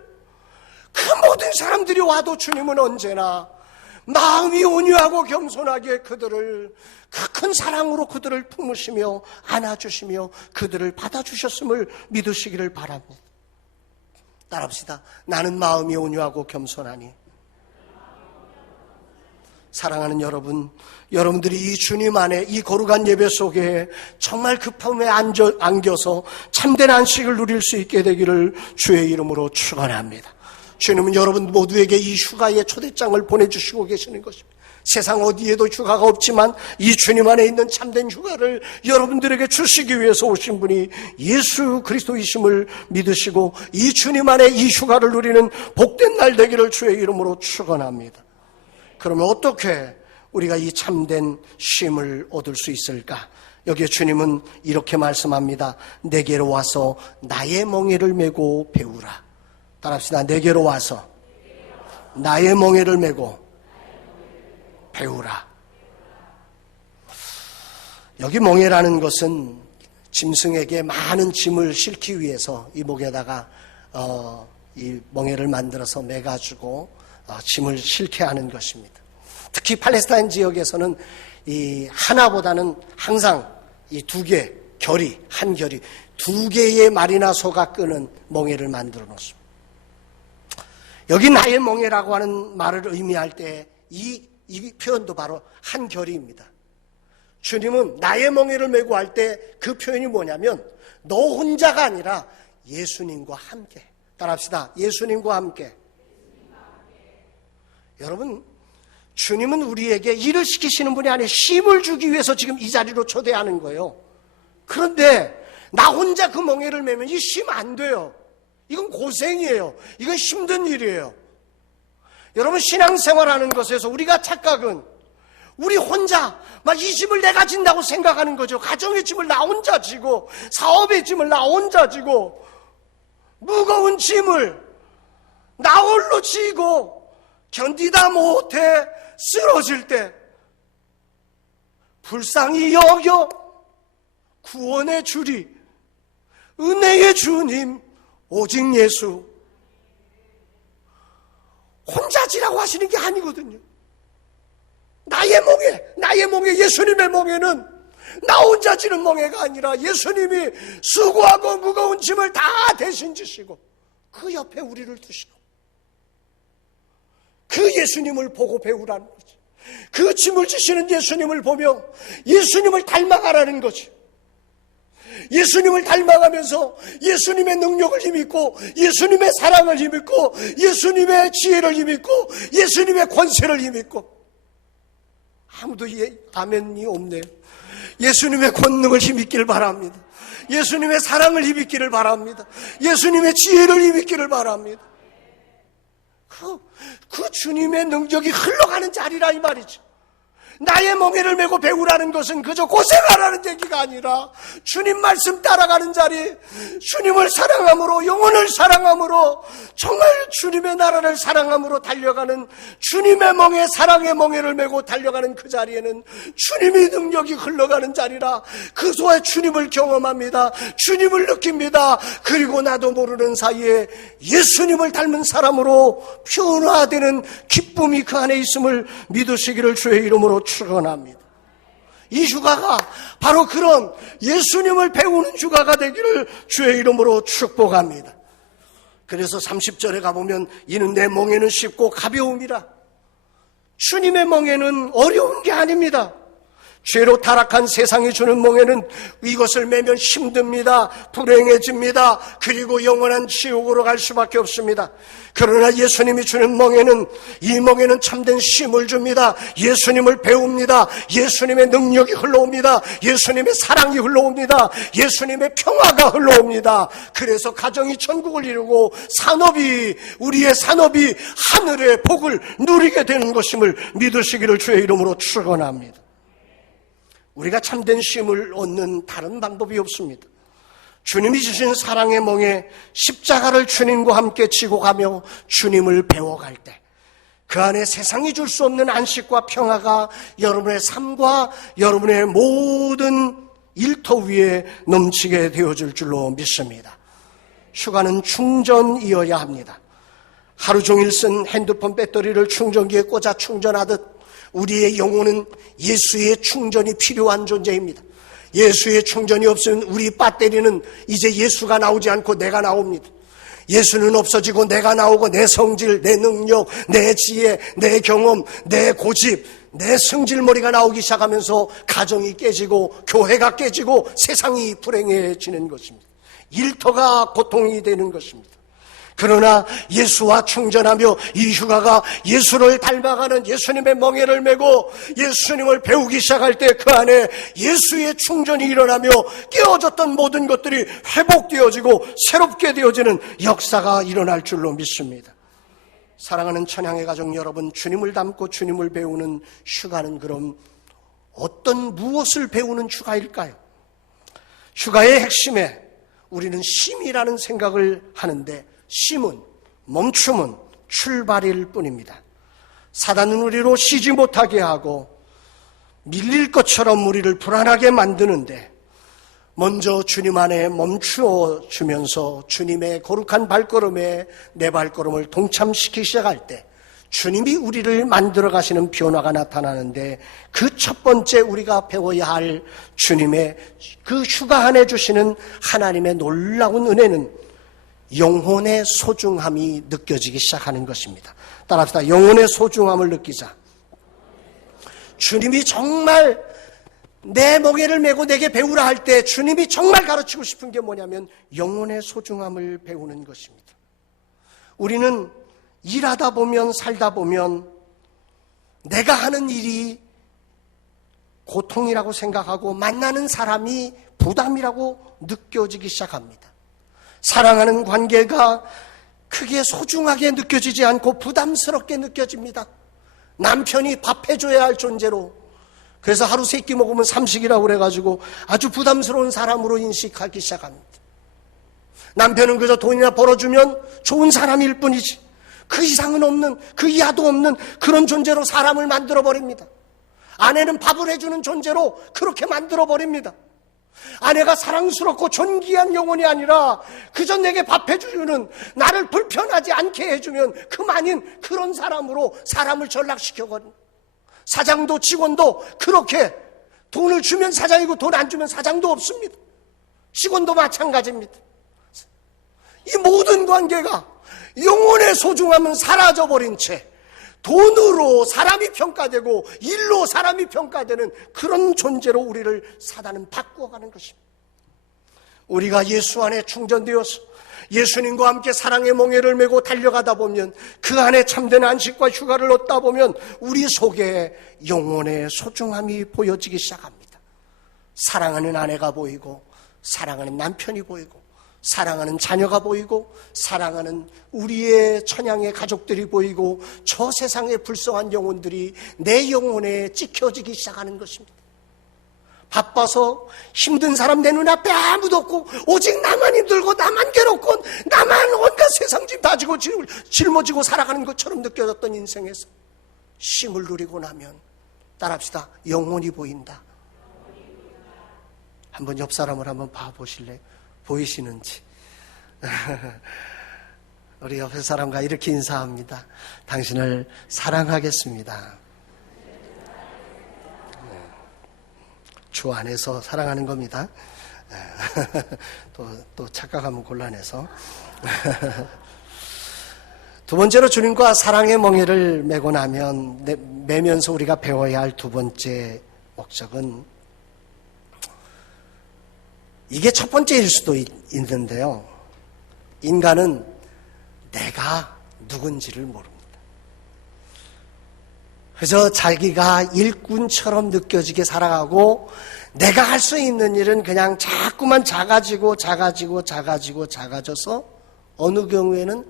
그 모든 사람들이 와도 주님은 언제나 마음이 온유하고 겸손하게 그들을 그 큰 사랑으로 그들을 품으시며 안아주시며 그들을 받아주셨음을 믿으시기를 바랍니다. 따라합시다. 나는 마음이 온유하고 겸손하니. 사랑하는 여러분, 여러분들이 이 주님 안에 이 거룩한 예배 속에 정말 급함에 안겨서 참된 안식을 누릴 수 있게 되기를 주의 이름으로 축원합니다. 주님은 여러분 모두에게 이 휴가의 초대장을 보내주시고 계시는 것입니다. 세상 어디에도 휴가가 없지만 이 주님 안에 있는 참된 휴가를 여러분들에게 주시기 위해서 오신 분이 예수 그리스도이심을 믿으시고 이 주님 안에 이 휴가를 누리는 복된 날 되기를 주의 이름으로 축원합니다. 그러면 어떻게 우리가 이 참된 쉼을 얻을 수 있을까? 여기에 주님은 이렇게 말씀합니다. 내게로 와서 나의 멍에를 메고 배우라. 따라합시다. 내게로 와서 나의 멍에를 메고 배우라. 여기 멍에라는 것은 짐승에게 많은 짐을 싣기 위해서 이 목에다가 이 멍에를 만들어서 매가지고 짐을 싣게 하는 것입니다. 특히 팔레스타인 지역에서는 이 하나보다는 항상 이 2개 결이, 한 결이 2개의 말이나 소가 끄는 멍에를 만들어 놓습니다. 여기 나의 멍에라고 하는 말을 의미할 때 이 표현도 바로 한 결이입니다. 주님은 나의 멍에를 메고 할 때 그 표현이 뭐냐면 너 혼자가 아니라 예수님과 함께. 따라합시다. 예수님과 함께. 여러분, 주님은 우리에게 일을 시키시는 분이 아니라 쉼을 주기 위해서 지금 이 자리로 초대하는 거예요. 그런데 나 혼자 그 멍에를 메면 이 쉼 안 돼요. 이건 고생이에요. 이건 힘든 일이에요. 여러분, 신앙생활하는 것에서 우리가 착각은 우리 혼자 막 이 짐을 내가 진다고 생각하는 거죠. 가정의 짐을 나 혼자 지고 사업의 짐을 나 혼자 지고 무거운 짐을 나 홀로 지고 견디다 못해 쓰러질 때 불쌍히 여겨 구원의 주리 은혜의 주님 오직 예수. 혼자 지라고 하시는 게 아니거든요. 나의 멍에 예수님의 멍에는 나 혼자 지는 멍에가 아니라 예수님이 수고하고 무거운 짐을 다 대신 지시고 그 옆에 우리를 두시고 그 예수님을 보고 배우라는 거지. 그 짐을 지시는 예수님을 보며 예수님을 닮아가라는 거지. 예수님을 닮아가면서 예수님의 능력을 힘입고 예수님의 사랑을 힘입고 예수님의 지혜를 힘입고 예수님의 권세를 힘입고. 아무도 아멘이 없네요. 예수님의 권능을 힘입기를 바랍니다. 예수님의 사랑을 힘입기를 바랍니다. 예수님의 지혜를 힘입기를 바랍니다. 그 주님의 능력이 흘러가는 자리라 이 말이죠. 나의 멍에를 메고 배우라는 것은 그저 고생하라는 얘기가 아니라 주님 말씀 따라가는 자리, 주님을 사랑함으로, 영혼을 사랑함으로, 정말 주님의 나라를 사랑함으로 달려가는 주님의 멍에, 사랑의 멍에를 메고 달려가는 그 자리에는 주님의 능력이 흘러가는 자리라. 그 속에 주님을 경험합니다. 주님을 느낍니다. 그리고 나도 모르는 사이에 예수님을 닮은 사람으로 변화되는 기쁨이 그 안에 있음을 믿으시기를 주의 이름으로 축원합니다. 이 휴가가 바로 그런 예수님을 배우는 휴가가 되기를 주의 이름으로 축복합니다. 그래서 30절에 가보면 이는 내 멍에는 쉽고 가벼움이라. 주님의 멍에는 어려운 게 아닙니다. 죄로 타락한 세상이 주는 멍에는 이것을 매면 힘듭니다. 불행해집니다. 그리고 영원한 지옥으로 갈 수밖에 없습니다. 그러나 예수님이 주는 멍에는, 이 멍에는 참된 쉼을 줍니다. 예수님을 배웁니다. 예수님의 능력이 흘러옵니다. 예수님의 사랑이 흘러옵니다. 예수님의 평화가 흘러옵니다. 그래서 가정이 천국을 이루고 우리의 산업이 하늘의 복을 누리게 되는 것임을 믿으시기를 주의 이름으로 축원합니다. 우리가 참된 쉼을 얻는 다른 방법이 없습니다. 주님이 주신 사랑의 멍에 십자가를 주님과 함께 지고 가며 주님을 배워갈 때 그 안에 세상이 줄 수 없는 안식과 평화가 여러분의 삶과 여러분의 모든 일터 위에 넘치게 되어줄 줄로 믿습니다. 휴가는 충전이어야 합니다. 하루 종일 쓴 핸드폰 배터리를 충전기에 꽂아 충전하듯 우리의 영혼은 예수의 충전이 필요한 존재입니다. 예수의 충전이 없으면 우리 배터리는 이제 예수가 나오지 않고 내가 나옵니다. 예수는 없어지고 내가 나오고 내 성질, 내 능력, 내 지혜, 내 경험, 내 고집, 내 승질머리가 나오기 시작하면서 가정이 깨지고 교회가 깨지고 세상이 불행해지는 것입니다. 일터가 고통이 되는 것입니다. 그러나 예수와 충전하며 이 휴가가 예수를 닮아가는 예수님의 멍에를 메고 예수님을 배우기 시작할 때 그 안에 예수의 충전이 일어나며 깨어졌던 모든 것들이 회복되어지고 새롭게 되어지는 역사가 일어날 줄로 믿습니다. 사랑하는 찬양의 가족 여러분, 주님을 닮고 주님을 배우는 휴가는 그럼 무엇을 배우는 휴가일까요? 휴가의 핵심에 우리는 쉼이라는 생각을 하는데 쉼은, 멈춤은 출발일 뿐입니다. 사단은 우리로 쉬지 못하게 하고 밀릴 것처럼 우리를 불안하게 만드는데 먼저 주님 안에 멈추어 주면서 주님의 거룩한 발걸음에 내 발걸음을 동참시키기 시작할 때 주님이 우리를 만들어 가시는 변화가 나타나는데 그 첫 번째 우리가 배워야 할 주님의 그 휴가 안에 주시는 하나님의 놀라운 은혜는 영혼의 소중함이 느껴지기 시작하는 것입니다. 따라합시다. 영혼의 소중함을 느끼자. 주님이 정말 내 멍에를 메고 내게 배우라 할 때 주님이 정말 가르치고 싶은 게 뭐냐면 영혼의 소중함을 배우는 것입니다. 우리는 일하다 보면 살다 보면 내가 하는 일이 고통이라고 생각하고 만나는 사람이 부담이라고 느껴지기 시작합니다. 사랑하는 관계가 크게 소중하게 느껴지지 않고 부담스럽게 느껴집니다. 남편이 밥 해줘야 할 존재로, 그래서 하루 3끼 먹으면 삼식이라고 그래가지고 아주 부담스러운 사람으로 인식하기 시작합니다. 남편은 그저 돈이나 벌어주면 좋은 사람일 뿐이지 그 이상은 없는, 그 이하도 없는 그런 존재로 사람을 만들어버립니다. 아내는 밥을 해주는 존재로 그렇게 만들어버립니다. 아내가 사랑스럽고 존귀한 영혼이 아니라 그저 내게 밥 해주는, 나를 불편하지 않게 해주면 그만인 그런 사람으로 사람을 전락시켜버립니다. 사장도 직원도 그렇게 돈을 주면 사장이고 돈 안 주면 사장도 없습니다. 직원도 마찬가지입니다. 이 모든 관계가 영혼의 소중함은 사라져버린 채 돈으로 사람이 평가되고 일로 사람이 평가되는 그런 존재로 우리를 사단은 바꾸어가는 것입니다. 우리가 예수 안에 충전되어서 예수님과 함께 사랑의 멍에를 메고 달려가다 보면 그 안에 참된 안식과 휴가를 얻다 보면 우리 속에 영혼의 소중함이 보여지기 시작합니다. 사랑하는 아내가 보이고 사랑하는 남편이 보이고 사랑하는 자녀가 보이고 사랑하는 우리의 천양의 가족들이 보이고 저 세상의 불쌍한 영혼들이 내 영혼에 찍혀지기 시작하는 것입니다. 바빠서 힘든 사람 내 눈앞에 아무도 없고 오직 나만 힘들고 나만 괴롭고 나만 온갖 세상 짐 다 지고 짊어지고 살아가는 것처럼 느껴졌던 인생에서 쉼을 누리고 나면 따라합시다. 영혼이 보인다. 한번 옆 사람을 한번 봐보실래요? 보이시는지. 우리 옆에 사람과 이렇게 인사합니다. 당신을 사랑하겠습니다. 주 안에서 사랑하는 겁니다. 또 착각하면 곤란해서. 두 번째로 주님과 사랑의 멍에를 메고 매면서 우리가 배워야 할 두 번째 목적은, 이게 첫 번째일 수도 있는데요. 인간은 내가 누군지를 모릅니다. 그래서 자기가 일꾼처럼 느껴지게 살아가고, 내가 할 수 있는 일은 그냥 자꾸만 작아져서 어느 경우에는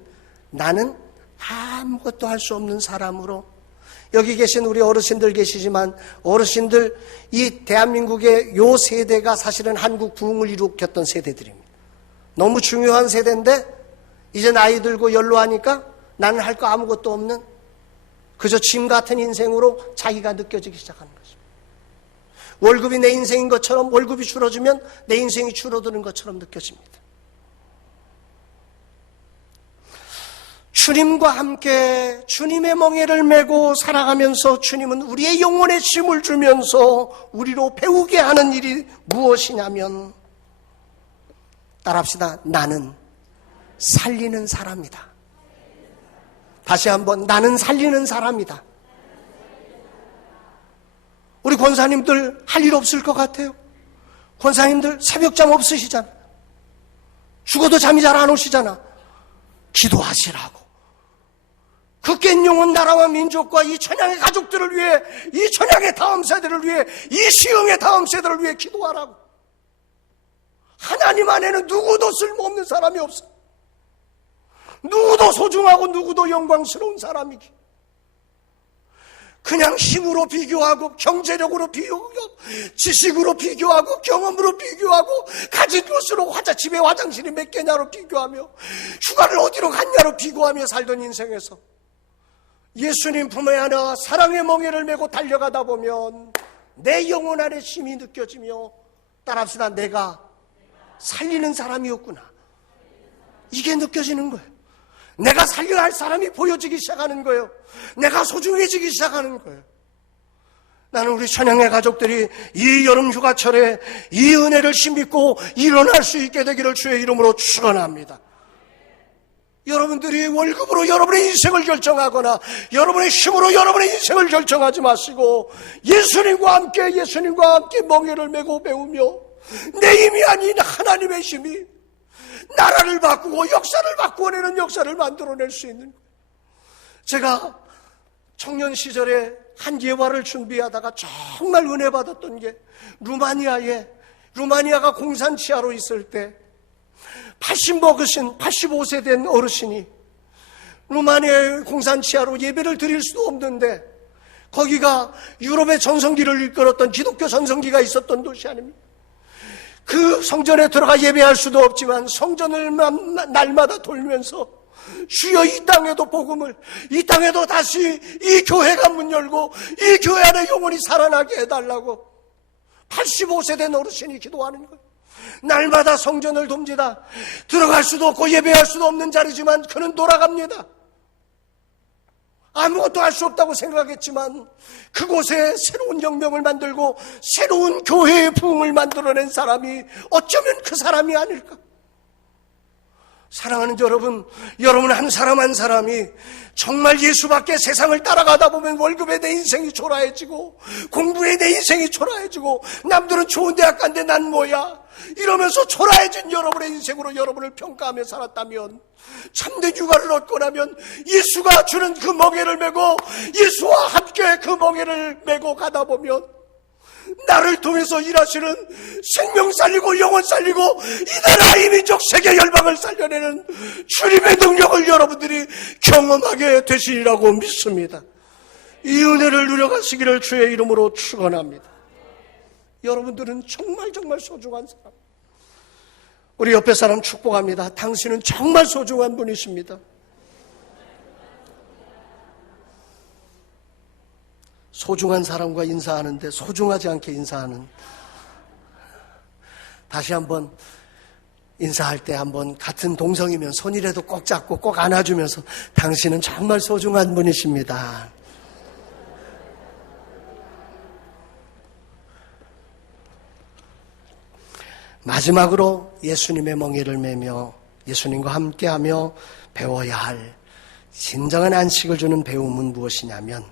나는 아무것도 할 수 없는 사람으로, 여기 계신 우리 어르신들 계시지만, 어르신들, 이 대한민국의 요 세대가 사실은 한국 부흥을 일으켰던 세대들입니다. 너무 중요한 세대인데 이제 나이 들고 연로하니까 나는 할 거 아무것도 없는, 그저 짐 같은 인생으로 자기가 느껴지기 시작하는 것입니다. 월급이 내 인생인 것처럼, 월급이 줄어들면 내 인생이 줄어드는 것처럼 느껴집니다. 주님과 함께 주님의 멍에를 메고 살아가면서 주님은 우리의 영혼에 힘을 주면서 우리로 배우게 하는 일이 무엇이냐면, 따라합시다. 나는 살리는 사람이다. 다시 한번, 나는 살리는 사람이다. 우리 권사님들 할 일 없을 것 같아요. 권사님들 새벽잠 없으시잖아. 죽어도 잠이 잘 안 오시잖아. 기도하시라고. 그 깬 영혼 나라와 민족과 이 천양의 가족들을 위해, 이 천양의 다음 세대를 위해, 이 시흥의 다음 세대를 위해 기도하라고. 하나님 안에는 누구도 쓸모없는 사람이 없어. 누구도 소중하고 누구도 영광스러운 사람이기. 그냥 힘으로 비교하고, 경제력으로 비교하고, 지식으로 비교하고, 경험으로 비교하고, 가진 것으로 집에 화장실이 몇 개냐로 비교하며, 휴가를 어디로 갔냐로 비교하며 살던 인생에서 예수님 품에 안아 사랑의 멍에를 메고 달려가다 보면 내 영혼 안에 힘이 느껴지며, 따라합시다. 내가 살리는 사람이었구나. 이게 느껴지는 거예요. 내가 살려야 할 사람이 보여지기 시작하는 거예요. 내가 소중해지기 시작하는 거예요. 나는 우리 천양의 가족들이 이 여름 휴가철에 이 은혜를 힘입고 일어날 수 있게 되기를 주의 이름으로 축원합니다. 여러분들이 월급으로 여러분의 인생을 결정하거나 여러분의 힘으로 여러분의 인생을 결정하지 마시고, 예수님과 함께 멍에를 메고 배우며 내 힘이 아닌 하나님의 힘이 나라를 바꾸고 역사를 바꾸어내는 역사를 만들어낼 수 있는 거예요. 제가 청년 시절에 한 예화를 준비하다가 정말 은혜 받았던 게, 루마니아가 공산 치하로 있을 때 85세 된 어르신이 루마니아의 공산 치하로 예배를 드릴 수도 없는데, 거기가 유럽의 전성기를 이끌었던 기독교 전성기가 있었던 도시 아닙니까? 그 성전에 들어가 예배할 수도 없지만 성전을 날마다 돌면서, 주여 이 땅에도 복음을, 이 땅에도 다시 이 교회가 문 열고 이 교회 안에 영혼이 살아나게 해달라고 85세 된 어르신이 기도하는 거예요. 날마다 성전을 돕니다. 들어갈 수도 없고 예배할 수도 없는 자리지만 그는 돌아갑니다. 아무것도 할 수 없다고 생각했지만 그곳에 새로운 혁명을 만들고 새로운 교회의 부흥을 만들어낸 사람이 어쩌면 그 사람이 아닐까. 사랑하는 여러분, 여러분 한 사람 한 사람이 정말 예수밖에 세상을 따라가다 보면 월급에 내 인생이 초라해지고, 공부에 내 인생이 초라해지고, 남들은 좋은 대학 간데 난 뭐야 이러면서 초라해진 여러분의 인생으로 여러분을 평가하며 살았다면, 참된 휴가를 얻고 나면 예수가 주는 그 멍에를 메고 예수와 함께 그 멍에를 메고 가다 보면 나를 통해서 일하시는, 생명 살리고 영혼 살리고 이 나라 이 민족 세계 열방을 살려내는 주님의 능력을 여러분들이 경험하게 되시리라고 믿습니다. 이 은혜를 누려가시기를 주의 이름으로 축원합니다. 여러분들은 정말 소중한 사람. 우리 옆에 사람 축복합니다. 당신은 정말 소중한 분이십니다. 소중한 사람과 인사하는데 소중하지 않게 인사하는, 다시 한번 인사할 때 한번 같은 동성이면 손이라도 꼭 잡고 꼭 안아주면서 당신은 정말 소중한 분이십니다. 마지막으로 예수님의 멍에를 메며 예수님과 함께하며 배워야 할 진정한 안식을 주는 배움은 무엇이냐면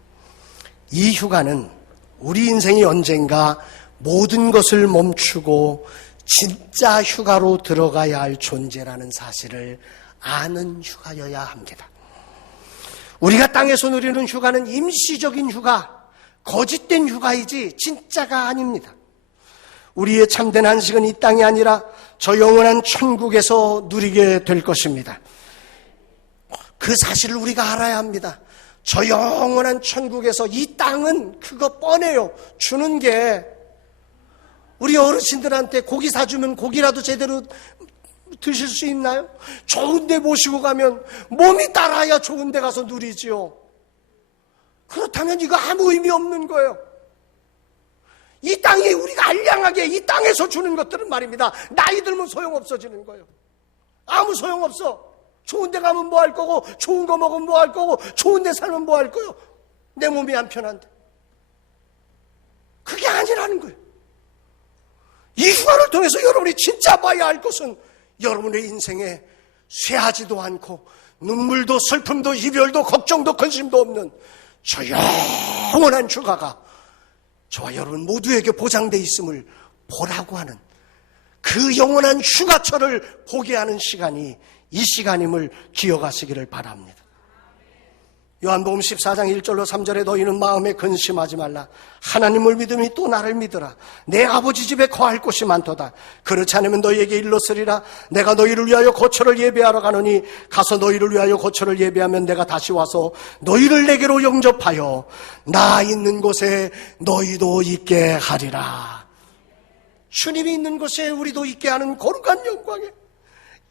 이 휴가는 우리 인생이 언젠가 모든 것을 멈추고 진짜 휴가로 들어가야 할 존재라는 사실을 아는 휴가여야 합니다. 우리가 땅에서 누리는 휴가는 임시적인 휴가, 거짓된 휴가이지 진짜가 아닙니다. 우리의 참된 안식은 이 땅이 아니라 저 영원한 천국에서 누리게 될 것입니다. 그 사실을 우리가 알아야 합니다. 저 영원한 천국에서 이 땅은 그거 뻔해요. 주는 게 우리 어르신들한테 고기 사주면 고기라도 제대로 드실 수 있나요? 좋은 데 모시고 가면 몸이 따라야 좋은 데 가서 누리지요. 그렇다면 이거 아무 의미 없는 거예요. 이 땅이 우리가 알량하게 이 땅에서 주는 것들은 말입니다. 나이 들면 소용없어지는 거예요. 아무 소용없어. 좋은 데 가면 뭐 할 거고, 좋은 거 먹으면 뭐 할 거고, 좋은 데 살면 뭐 할 거요. 내 몸이 안 편한데. 그게 아니라는 거예요. 이 휴가를 통해서 여러분이 진짜 봐야 할 것은 여러분의 인생에 쇠하지도 않고 눈물도 슬픔도 이별도 걱정도 근심도 없는 저 영원한 휴가가 저와 여러분 모두에게 보장되어 있음을 보라고 하는 그 영원한 휴가철을 보게 하는 시간이 이 시간임을 기억하시기를 바랍니다. 요한복음 14장 1절로 3절에 너희는 마음에 근심하지 말라. 하나님을 믿음이 또 나를 믿으라. 내 아버지 집에 거할 곳이 많도다. 그렇지 않으면 너희에게 일렀으리라. 내가 너희를 위하여 거처를 예배하러 가노니 가서 너희를 위하여 거처를 예배하면 내가 다시 와서 너희를 내게로 영접하여 나 있는 곳에 너희도 있게 하리라. 주님이 있는 곳에 우리도 있게 하는 거룩한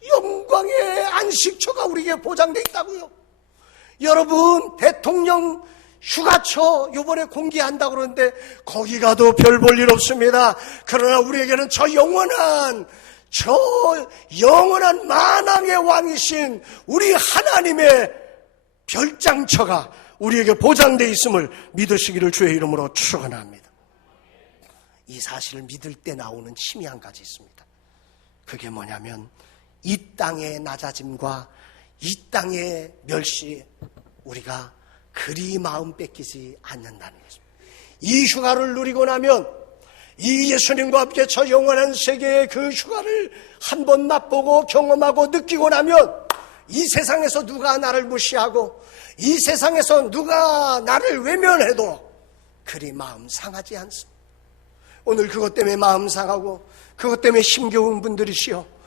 영광의 안식처가 우리에게 보장되어 있다고요. 여러분, 대통령 휴가처 요번에 공개한다고 그러는데 거기 가도 별 볼 일 없습니다. 그러나 우리에게는 저 영원한 만왕의 왕이신 우리 하나님의 별장처가 우리에게 보장되어 있음을 믿으시기를 주의 이름으로 축원합니다. 이 사실을 믿을 때 나오는 힘이 한 가지 있습니다. 그게 뭐냐면 이 땅의 낮아짐과 이 땅의 멸시 우리가 그리 마음 뺏기지 않는다는 것입니다. 이 휴가를 누리고 나면 이 예수님과 함께 저 영원한 세계의 그 휴가를 한번 맛보고 경험하고 느끼고 나면 이 세상에서 누가 나를 무시하고 이 세상에서 누가 나를 외면해도 그리 마음 상하지 않습니다. 오늘 그것 때문에 마음 상하고 그것 때문에 힘겨운 분들이시여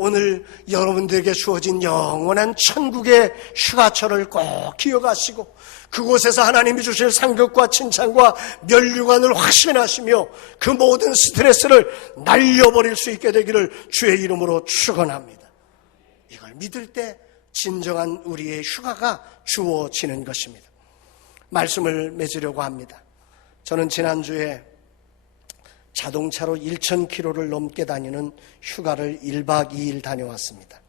오늘 여러분들에게 주어진 영원한 천국의 휴가철을 꼭 기억하시고 그곳에서 하나님이 주실 상급과 칭찬과 면류관을 확신하시며 그 모든 스트레스를 날려버릴 수 있게 되기를 주의 이름으로 축원합니다. 이걸 믿을 때 진정한 우리의 휴가가 주어지는 것입니다. 말씀을 맺으려고 합니다. 저는 지난주에 자동차로 1,000km를 넘게 다니는 휴가를 1박 2일 다녀왔습니다.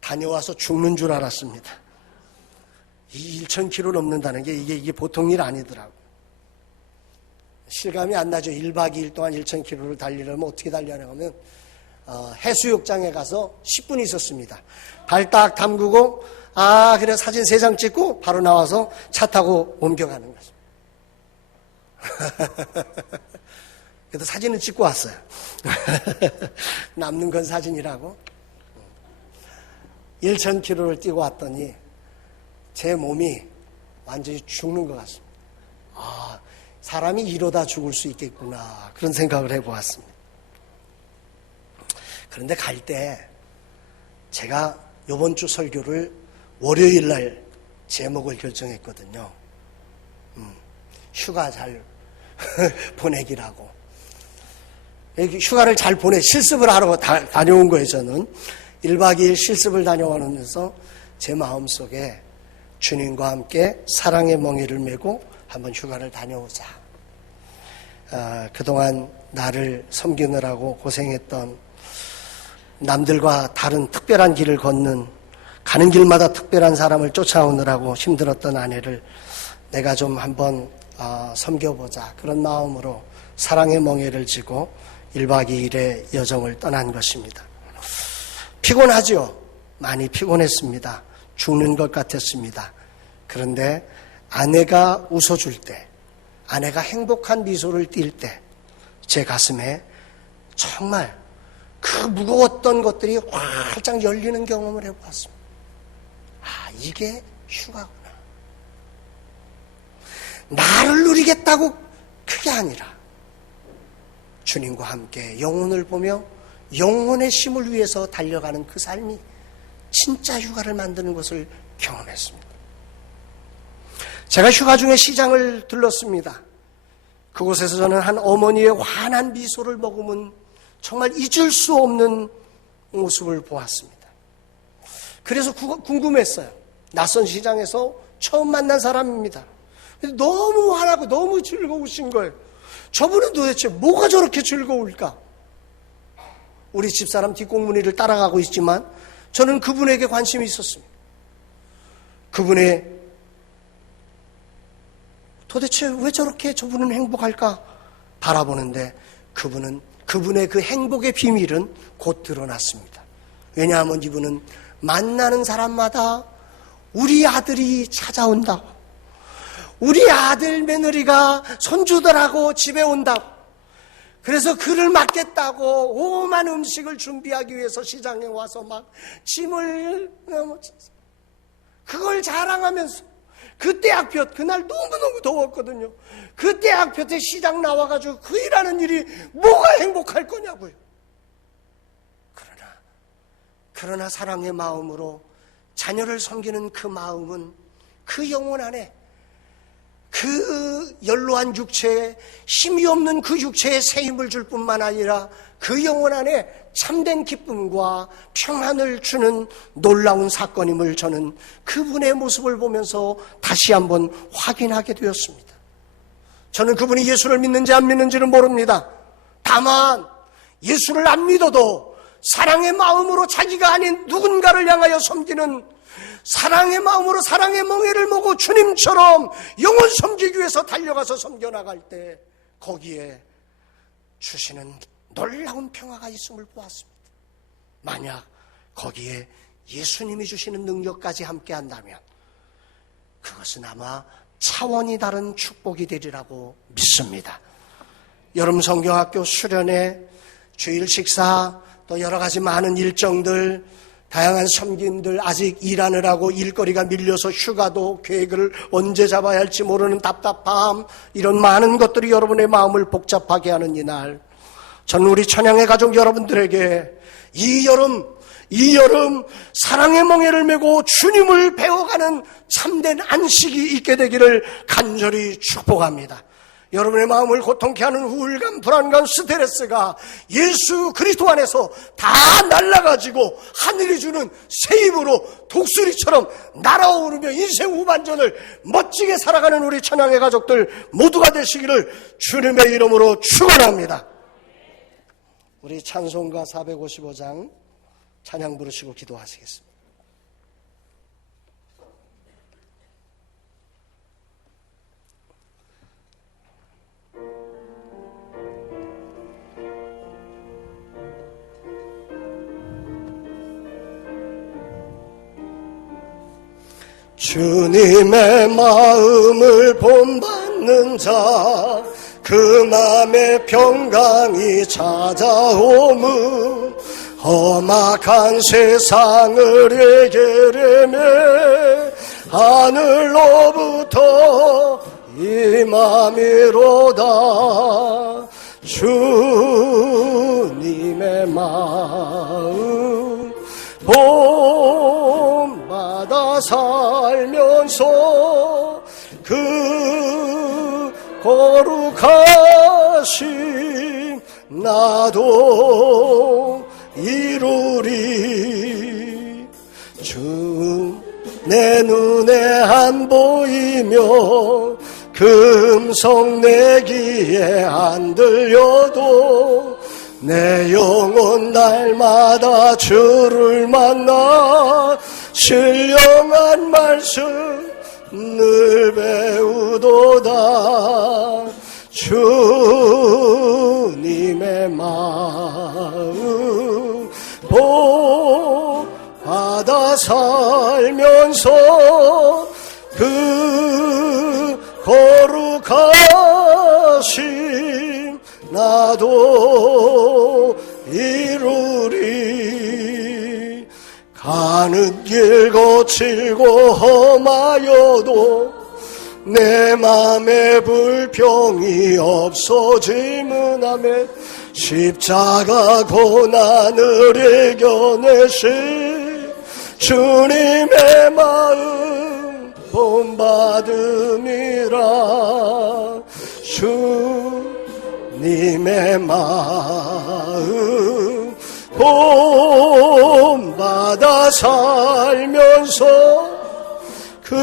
다녀와서 죽는 줄 알았습니다. 이 1,000km 넘는다는 게 이게 보통 일 아니더라고요. 실감이 안 나죠. 1박 2일 동안 1,000km를 달리려면 어떻게 달려냐면 해수욕장에 가서 10분 있었습니다. 발 딱 담그고 그래 사진 3장 찍고 바로 나와서 차 타고 옮겨가는 거죠. 그래도 사진은 찍고 왔어요. 남는 건 사진이라고. 1,000km를 뛰고 왔더니 제 몸이 완전히 죽는 것 같습니다. 사람이 이러다 죽을 수 있겠구나 그런 생각을 해보았습니다. 그런데 갈 때 제가 이번 주 설교를 월요일 날 제목을 결정했거든요. 휴가 잘 보내기라고. 휴가를 잘 실습을 하러 다녀온 거예요. 저는 1박 2일 실습을 다녀오면서 제 마음속에 주님과 함께 사랑의 멍에를 메고 한번 휴가를 다녀오자. 그동안 나를 섬기느라고 고생했던 남들과 다른 특별한 길을 걷는 가는 길마다 특별한 사람을 쫓아오느라고 힘들었던 아내를 내가 좀 한번 섬겨보자. 그런 마음으로 사랑의 멍에를 지고 1박 2일의 여정을 떠난 것입니다. 피곤하죠? 많이 피곤했습니다. 죽는 것 같았습니다. 그런데 아내가 웃어줄 때, 아내가 행복한 미소를 띌 때 제 가슴에 정말 그 무거웠던 것들이 활짝 열리는 경험을 해보았습니다. 아, 이게 휴가구나. 나를 누리겠다고 그게 아니라 주님과 함께 영혼을 보며 영혼의 쉼을 위해서 달려가는 그 삶이 진짜 휴가를 만드는 것을 경험했습니다. 제가 휴가 중에 시장을 들렀습니다. 그곳에서 저는 한 어머니의 환한 미소를 머금은 정말 잊을 수 없는 모습을 보았습니다. 그래서 궁금했어요. 낯선 시장에서 처음 만난 사람입니다. 너무 환하고 너무 즐거우신 거예요. 저분은 도대체 뭐가 저렇게 즐거울까? 우리 집사람 뒷공무니를 따라가고 있지만 저는 그분에게 관심이 있었습니다. 그분의 도대체 왜 저렇게 저분은 행복할까 바라보는데 그분의 그 행복의 비밀은 곧 드러났습니다. 왜냐하면 이분은 만나는 사람마다 우리 아들이 찾아온다고, 우리 아들 며느리가 손주들하고 집에 온다고, 그래서 그를 맞겠다고 오만 음식을 준비하기 위해서 시장에 와서 막 짐을 그걸 자랑하면서 그 떼약볕, 그날 너무너무 더웠거든요. 그 떼약볕에 시장 나와가지고 그 일하는 일이 뭐가 행복할 거냐고요. 그러나 사랑의 마음으로 자녀를 섬기는 그 마음은 그 영혼 안에 그 연로한 육체에 힘이 없는 그 육체에 새 힘을 줄 뿐만 아니라 그 영혼 안에 참된 기쁨과 평안을 주는 놀라운 사건임을 저는 그분의 모습을 보면서 다시 한번 확인하게 되었습니다. 저는 그분이 예수를 믿는지 안 믿는지는 모릅니다. 다만 예수를 안 믿어도 사랑의 마음으로 자기가 아닌 누군가를 향하여 섬기는 사랑의 마음으로 사랑의 멍에를 모고 주님처럼 영혼 섬기기 위해서 달려가서 섬겨나갈 때 거기에 주시는 놀라운 평화가 있음을 보았습니다. 만약 거기에 예수님이 주시는 능력까지 함께 한다면 그것은 아마 차원이 다른 축복이 되리라고 믿습니다. 여름 성경학교 수련회, 주일 식사, 또 여러 가지 많은 일정들, 다양한 섬김들, 아직 일하느라고 일거리가 밀려서 휴가도 계획을 언제 잡아야 할지 모르는 답답함, 이런 많은 것들이 여러분의 마음을 복잡하게 하는 이날, 저는 우리 천양의 가족 여러분들에게 이 여름 사랑의 멍에를 메고 주님을 배워가는 참된 안식이 있게 되기를 간절히 축복합니다. 여러분의 마음을 고통케 하는 우울감, 불안감, 스트레스가 예수 그리스도 안에서 다 날아가지고 하늘이 주는 새 힘으로 독수리처럼 날아오르며 인생 후반전을 멋지게 살아가는 우리 천양의 가족들 모두가 되시기를 주님의 이름으로 축원합니다. 우리 찬송가 455장 찬양 부르시고 기도하시겠습니다. 주님의 마음을 본받는 자, 그 맘에 평강이 찾아오므 험악한 세상을 해결하며 하늘로부터 임함이로다. 주님의 마음 본받아 살면서 그 거룩하심 나도 이루리. 주 내 눈에 안 보이며 금성 내 귀에 안 들려도 내 영혼 날마다 주를 만나 신령한 말씀 늘 배우도다. 주님의 마음 받아 살면 나도 이루리. 가는 길 거칠고 험하여도 내 맘에 불평이 없어짐은 아멘. 십자가 고난을 이겨내신 주님의 마음 본받음이라. 주님의 마음 본받아 살면서 그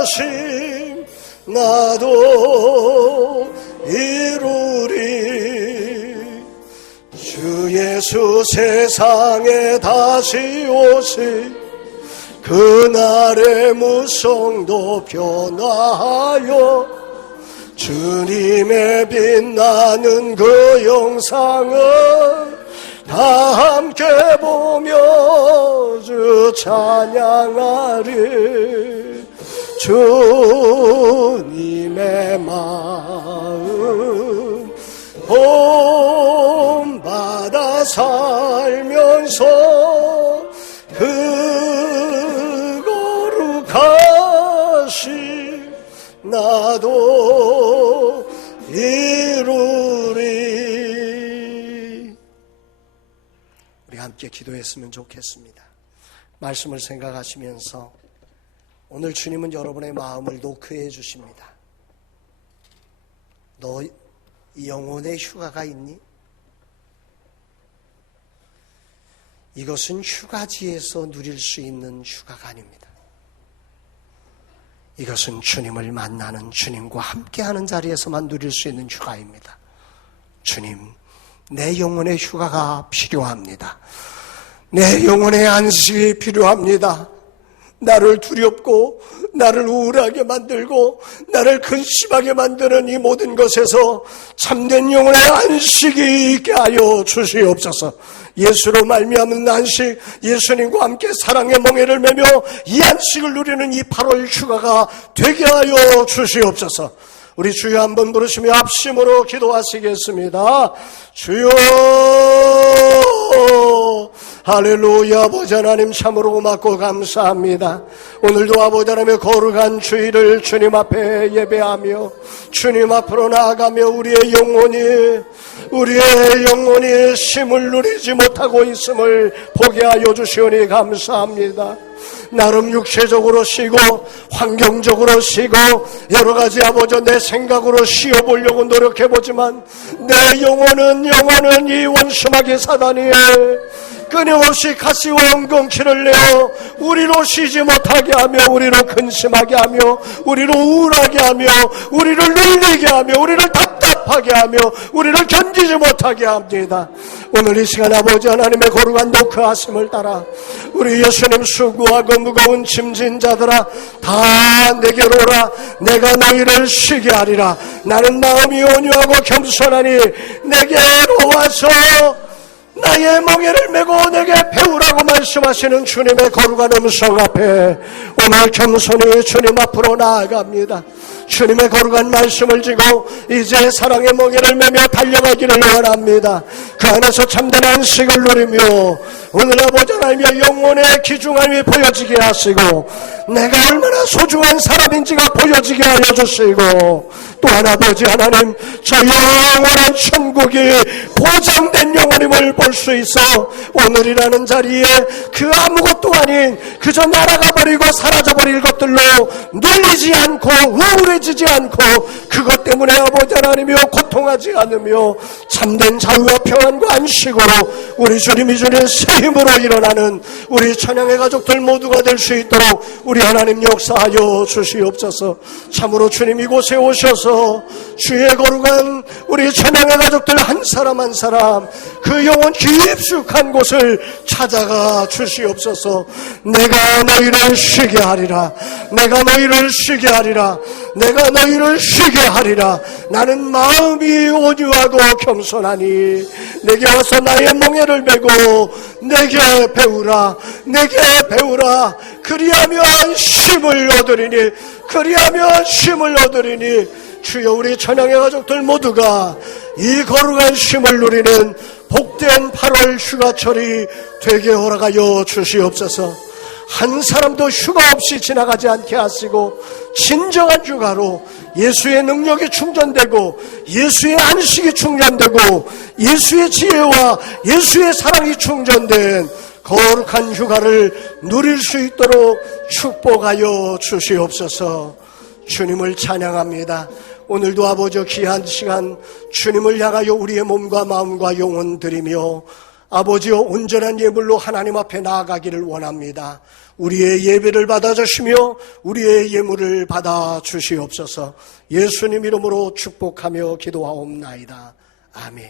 거룩하심 나도 이루리. 주 예수 세상에 다시 오시 그날의 무성도 변화하여 주님의 빛나는 그 영상을 다 함께 보며 주 찬양하리. 주님의 마음 본받아 살면서 그 거룩하심 나도 이루리. 우리 함께 기도했으면 좋겠습니다. 말씀을 생각하시면서 오늘 주님은 여러분의 마음을 노크해 주십니다. 너 영혼의 휴가가 있니? 이것은 휴가지에서 누릴 수 있는 휴가가 아닙니다. 이것은 주님을 만나는, 주님과 함께하는 자리에서만 누릴 수 있는 휴가입니다. 주님, 내 영혼의 휴가가 필요합니다. 내 영혼의 안식이 필요합니다. 나를 두렵고 나를 우울하게 만들고 나를 근심하게 만드는 이 모든 것에서 참된 영혼의 안식이 있게 하여 주시옵소서. 예수로 말미암은 안식, 예수님과 함께 사랑의 멍에를 매며 이 안식을 누리는 이 8월 휴가가 되게 하여 주시옵소서. 우리 주여 한번 부르시며 합심으로 기도하시겠습니다. 주여, 할렐루야. 아버지 하나님 참으로 고맙고 감사합니다. 오늘도 아버지 하나님의 거룩한 주일을 주님 앞에 예배하며 주님 앞으로 나아가며 우리의 영혼이 쉼을 누리지 못하고 있음을 보게 하여 주시오니 감사합니다. 나름 육체적으로 쉬고 환경적으로 쉬고 여러 가지 아버지 내 생각으로 쉬어보려고 노력해보지만 내 영혼은 이 원수마귀 사단이 끊임없이 가시와 엉겅퀴를 내어 우리로 쉬지 못하게 하며 우리로 근심하게 하며 우리로 우울하게 하며 우리를 눌리게 하며 우리를 답답하게 하며 우리를 견디지 못하게 합니다. 오늘 이 시간 아버지 하나님의 거룩한 노크하심을 따라 우리 예수님 수고하고 무거운 짐진 자들아 다 내게로 오라. 내가 너희를 쉬게 하리라. 나는 마음이 온유하고 겸손하니 내게로 와서 나의 멍에를 메고 내게 배우라고 말씀하시는 주님의 거룩한 음성 앞에 오늘 겸손히 주님 앞으로 나아갑니다. 주님의 거룩한 말씀을 지고 이제 사랑의 멍에를 메며 달려가기를 원합니다. 그 안에서 참된 안식을 누리며 오늘 아버지 하나님의 영혼의 귀중함이 보여지게 하시고 내가 얼마나 소중한 사람인지가 보여지게 하여 주시고 또한 아버지 하나님 저 영원한 천국이 보장된 영혼임을 볼 수 있어 오늘이라는 자리에 그 아무것도 아닌 그저 날아가 버리고 사라져 버릴 것들로 눌리지 않고 우울해지지 않고 그것 때문에 아버지 하나님이여 고통하지 않으며 참된 자유와 평안과 안식으로 우리 주님이 주는 새 힘으로 일어나는 우리 찬양의 가족들 모두가 될 수 있도록 우리 하나님 역사하여 주시옵소서. 참으로 주님 이곳에 오셔서 주의 거룩한 우리 찬양의 가족들 한 사람 한 사람 그 영혼 깊숙한 곳을 찾아가 주시옵소서. 내가 너희를 쉬게 하리라. 내가 너희를 쉬게 하리라. 내가 너희를 쉬게 하리라. 나는 마음이 온유하고 겸손하니 내게 와서 나의 멍에를 메고 내게 배우라. 내게 배우라. 그리하면 쉼을 얻으리니 그리하면 쉼을 얻으리니. 주여, 우리 천양의 가족들 모두가 이 거룩한 쉼을 누리는 복된 8월 휴가철이 되게 허락하여 주시옵소서. 한 사람도 휴가 없이 지나가지 않게 하시고 진정한 휴가로 예수의 능력이 충전되고 예수의 안식이 충전되고 예수의 지혜와 예수의 사랑이 충전된 거룩한 휴가를 누릴 수 있도록 축복하여 주시옵소서. 주님을 찬양합니다. 오늘도 아버지 귀한 시간 주님을 향하여 우리의 몸과 마음과 영혼 드리며 아버지여 온전한 예물로 하나님 앞에 나아가기를 원합니다. 우리의 예배를 받아주시며 우리의 예물을 받아주시옵소서. 예수님 이름으로 축복하며 기도하옵나이다. 아멘.